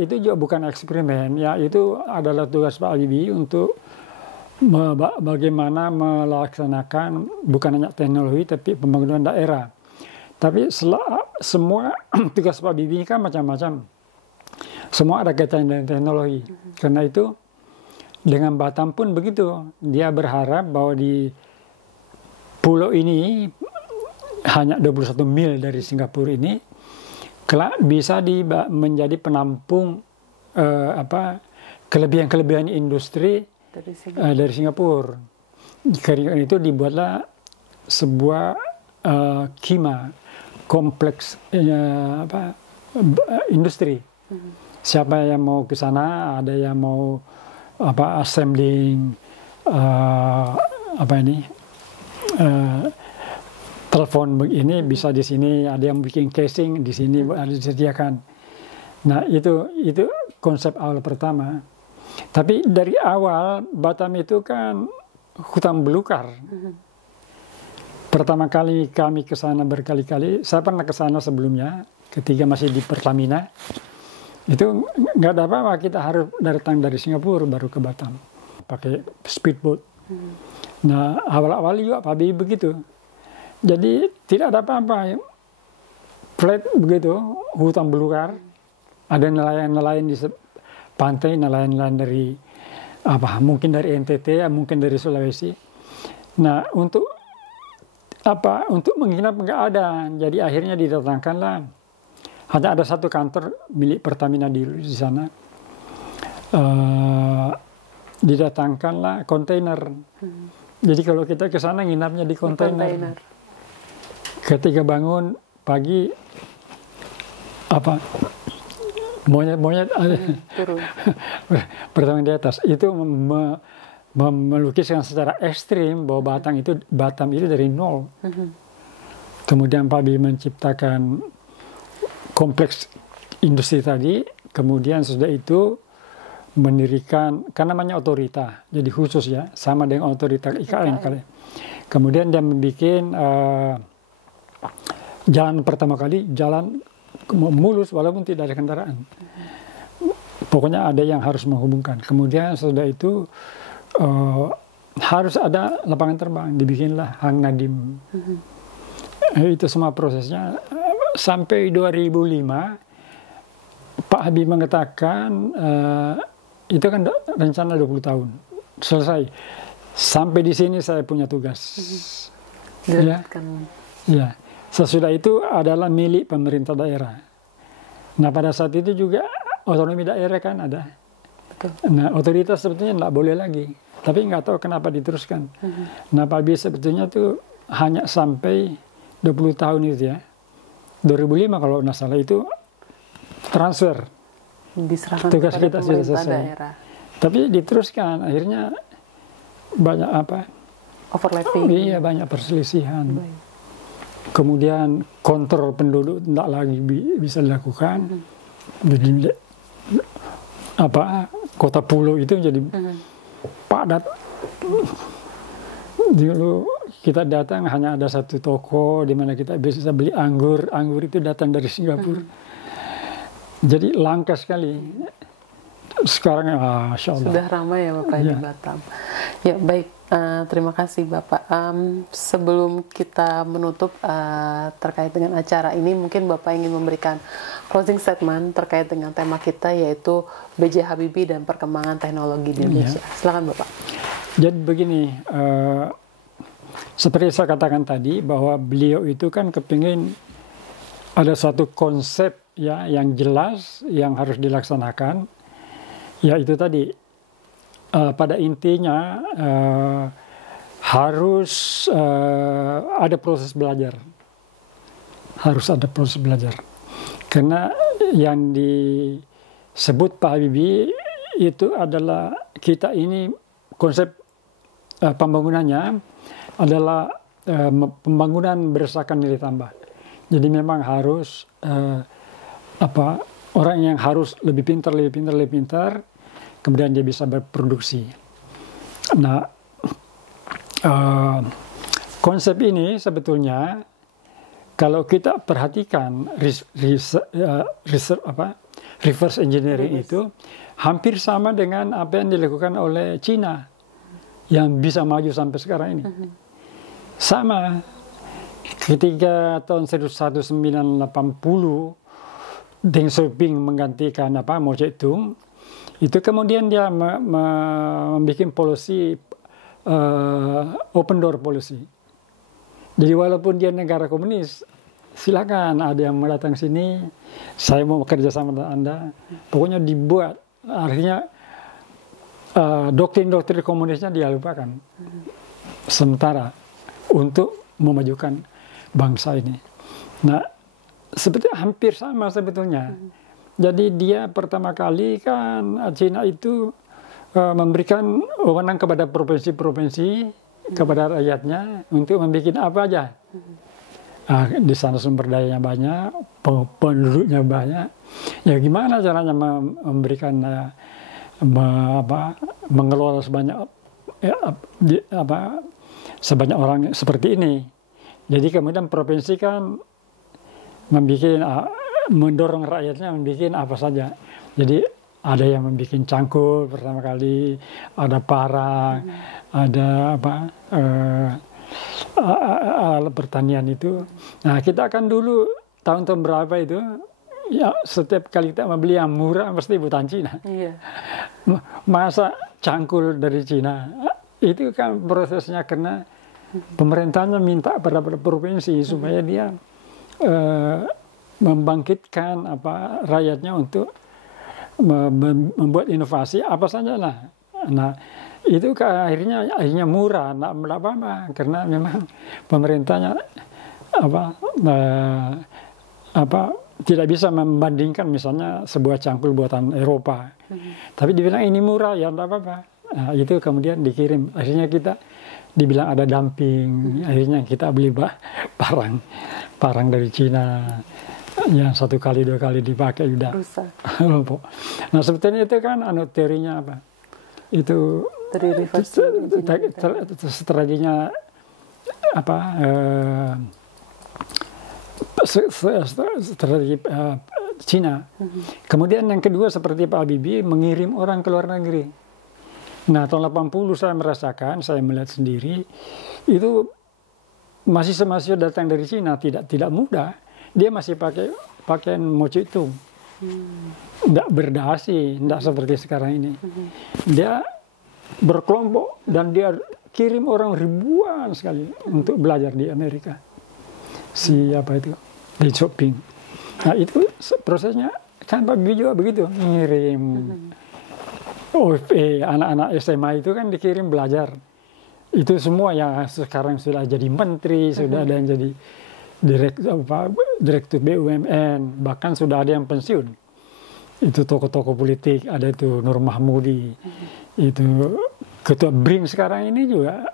itu juga bukan eksperimen ya, itu adalah tugas Pak Habibie untuk bagaimana melaksanakan bukan hanya teknologi tapi pembangunan daerah. Tapi semua tugas Pak Habibie kan macam-macam. Semua ada kaitan dengan teknologi. Karena itu dengan Batam pun begitu. Dia berharap bahwa di pulau ini hanya 21 mil dari Singapura ini kelak bisa menjadi penampung kelebihan-kelebihan industri dari Singapura. Karena itu dibuatlah sebuah kompleks industri. Siapa yang mau ke sana, ada yang mau assembling telepon begini bisa di sini, ada yang bikin casing di sini ada disediakan. Nah itu konsep awal pertama. Tapi dari awal Batam itu kan hutan belukar. Pertama kali kami ke sana berkali-kali, saya pernah ke sana sebelumnya ketika masih di Pertamina. Itu nggak ada apa-apa, kita harus datang dari Singapura baru ke Batam pakai speedboat. Nah awal-awal juga Pak Habibie begitu. Jadi tidak ada apa-apa, flat begitu, hutan belukar, ada nelayan-nelayan di pantai, nelayan-nelayan dari mungkin dari NTT, mungkin dari Sulawesi. Nah untuk menginap nggak ada, jadi akhirnya didatangkanlah. Hanya ada satu kantor milik Pertamina di sana. Didatangkanlah kontainer. Jadi kalau kita ke sana nginapnya di kontainer. Ketika bangun pagi monyet pertama di atas itu melukiskan secara ekstrim bahwa Batam itu dari nol. Kemudian Pak Habibie menciptakan kompleks industri tadi, kemudian sudah itu mendirikan, kan namanya otorita, jadi khusus ya, sama dengan otorita IKN kali. Kemudian dia membuat jalan pertama kali, jalan mulus walaupun tidak ada kendaraan. Pokoknya ada yang harus menghubungkan. Kemudian sudah itu harus ada lapangan terbang, dibikinlah Hang Nadim. Itu semua prosesnya. Sampai 2005, Pak Habibie mengatakan itu kan rencana 20 tahun selesai. Sampai di sini saya punya tugas. Ya. Sesudah itu adalah milik pemerintah daerah. Nah pada saat itu juga otonomi daerah kan ada. Nah otoritas sebetulnya nggak boleh lagi. Tapi nggak tahu kenapa diteruskan. Nah Pak Habibie sebetulnya tuh hanya sampai 20 tahun itu ya. 2005 kalau nggak salah itu transfer. Diserahkan tugas kita sudah selesai. Daerah. Tapi diteruskan, akhirnya banyak overlapping. Iya, banyak perselisihan. Kemudian kontrol penduduk tidak lagi bisa dilakukan. Jadi kota pulau itu jadi padat. Dulu kita datang hanya ada satu toko di mana kita bisa beli anggur. Anggur itu datang dari Singapura. Jadi langka sekali. Sekarang Masya Allah. Sudah ramai ya Bapak di Batam. Ya baik, terima kasih Bapak. Sebelum kita menutup terkait dengan acara ini, mungkin Bapak ingin memberikan closing statement terkait dengan tema kita, yaitu B.J. Habibie dan perkembangan teknologi di Indonesia. Silakan Bapak. Jadi begini, seperti saya katakan tadi, bahwa beliau itu kan kepingin ada suatu konsep ya yang jelas yang harus dilaksanakan. Ya itu tadi, pada intinya harus ada proses belajar. Harus ada proses belajar. Karena yang disebut Pak Habibie itu adalah kita ini konsep pembangunannya adalah pembangunan berdasarkan nilai tambah. Jadi memang harus orang yang harus lebih pintar, kemudian dia bisa berproduksi. Nah, konsep ini sebetulnya kalau kita perhatikan reverse engineering itu hampir sama dengan apa yang dilakukan oleh Cina yang bisa maju sampai sekarang ini. Sama. Ketika tahun 1980 Deng Xiaoping menggantikan Mao Zedong, itu kemudian dia membuat polisi open door policy. Jadi walaupun dia negara komunis, silakan ada yang mau datang sini, saya mau bekerja sama dengan Anda. Pokoknya dibuat, artinya doktrin-doktrin komunisnya dia lupakan. Sementara untuk memajukan bangsa ini. Nah, sebetulnya hampir sama sebetulnya. Jadi dia pertama kali kan Cina itu memberikan wewenang kepada provinsi-provinsi, kepada rakyatnya untuk membuat apa aja. Di sana sumber dayanya banyak, penduduknya banyak. Ya gimana caranya memberikan mengelola sebanyak orang seperti ini. Jadi kemudian provinsi kan mendorong rakyatnya membuat apa saja. Jadi ada yang membuat cangkul pertama kali, ada parang, ada alat pertanian itu. Nah kita akan dulu tahun-tahun berapa itu, ya setiap kali kita membeli yang murah pasti buatan Cina. Iya. Masa cangkul dari Cina? Itu kan prosesnya karena pemerintahnya minta pada provinsi supaya dia membangkitkan rakyatnya untuk membuat inovasi apa saja lah. Nah itu akhirnya murah, nggak apa-apa karena memang pemerintahnya tidak bisa membandingkan misalnya sebuah cangkul buatan Eropa. Tapi dibilang ini murah ya nggak apa-apa. Nah, itu kemudian dikirim. Akhirnya kita dibilang ada dumping. Akhirnya kita beli parang dari Cina yang 1 kali 2 kali dipakai udah rusak. Nah sebetulnya itu kan teorinya apa? Itu strateginya strategi Cina. Kemudian yang kedua seperti Pak Habibie mengirim orang ke luar negeri. Nah tahun 80 saya merasakan, saya melihat sendiri itu mahasiswa datang dari Cina tidak mudah. Dia masih pakai pakaian Mao Zedong. Tidak berdasi, tidak seperti sekarang ini. Dia berkelompok dan dia kirim orang ribuan sekali untuk belajar di Amerika. Siapa itu? Deng Xiaoping. Nah itu prosesnya kan Pak Habibie juga begitu, ngirim OFE, anak-anak SMA itu kan dikirim belajar. Itu semua yang sekarang sudah jadi menteri, sudah ada yang jadi direktur BUMN, bahkan sudah ada yang pensiun. Itu tokoh-tokoh politik, ada itu Nur Mahmudi, itu ketua BRIN sekarang ini juga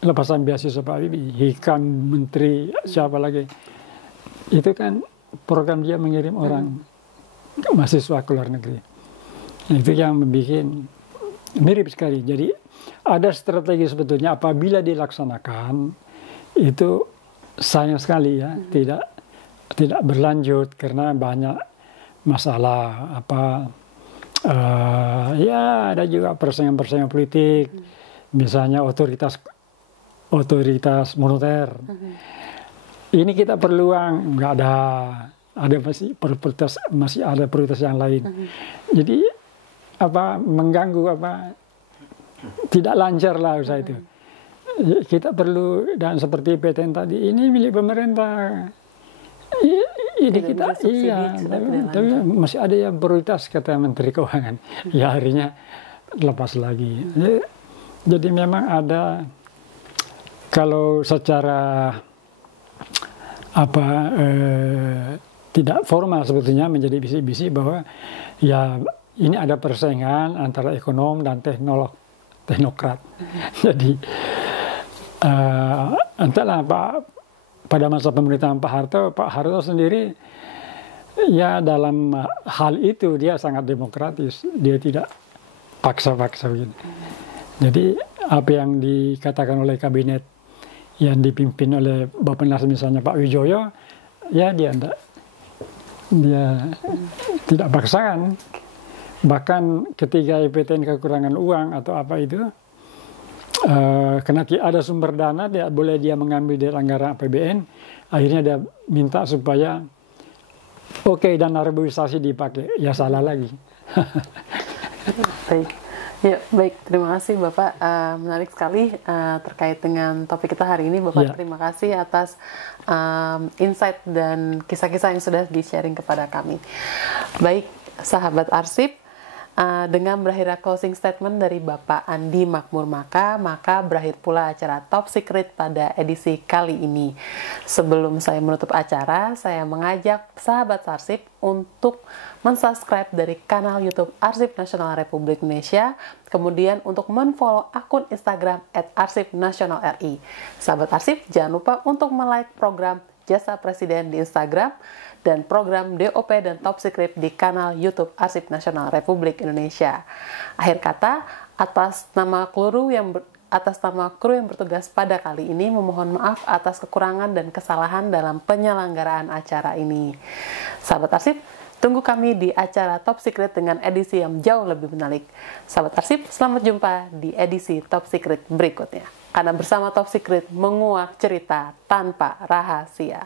lepasan beasiswa Pak Habibie, Hikam, menteri, siapa lagi. Itu kan program dia mengirim orang mahasiswa ke luar negeri. Itu yang membuat mirip sekali. Jadi ada strategi sebetulnya apabila dilaksanakan itu sayang sekali ya, tidak berlanjut karena banyak masalah ya ada juga persaingan politik, misalnya otoritas moneter. Ini kita perlu uang, nggak ada masih ada prioritas yang lain. Jadi mengganggu tidak lancar lah usaha itu. Kita perlu, dan seperti PTN tadi ini milik pemerintah. Ini kita tapi masih ada yang prioritas kata Menteri Keuangan. Ya akhirnya lepas lagi. Jadi memang ada, kalau secara tidak formal sebetulnya menjadi bisik-bisik bahwa ya ini ada persaingan antara ekonom dan teknokrat. Jadi entahlah pada masa pemerintahan Pak Harto sendiri ya dalam hal itu dia sangat demokratis, dia tidak paksa-paksa begini. Jadi apa yang dikatakan oleh kabinet yang dipimpin oleh Bappenas misalnya Pak Wijoyo, ya dia tidak paksakan. Bahkan ketika IPTN kekurangan uang atau apa itu, karena ada sumber dana, boleh dia mengambil dari anggaran APBN, akhirnya dia minta supaya dana reboisasi dipakai, ya salah lagi. Baik. Ya, baik. Terima kasih Bapak. Menarik sekali terkait dengan topik kita hari ini. Bapak, terima kasih atas insight dan kisah-kisah yang sudah di-sharing kepada kami. Baik, sahabat Arsip, dengan berakhirnya closing statement dari Bapak Andi Makmur maka berakhir pula acara Top Secret pada edisi kali ini. Sebelum saya menutup acara, saya mengajak sahabat Arsip untuk mensubscribe dari kanal YouTube Arsip Nasional Republik Indonesia, kemudian untuk menfollow akun Instagram @arsipnasionalri. Sahabat Arsip, jangan lupa untuk like program Jasa Presiden di Instagram dan program DOP dan Top Secret di kanal YouTube Arsip Nasional Republik Indonesia. Akhir kata, atas nama kru yang bertugas pada kali ini, memohon maaf atas kekurangan dan kesalahan dalam penyelenggaraan acara ini. Sahabat Arsip, tunggu kami di acara Top Secret dengan edisi yang jauh lebih menarik. Sahabat Arsip, selamat jumpa di edisi Top Secret berikutnya. Karena bersama Top Secret menguak cerita tanpa rahasia.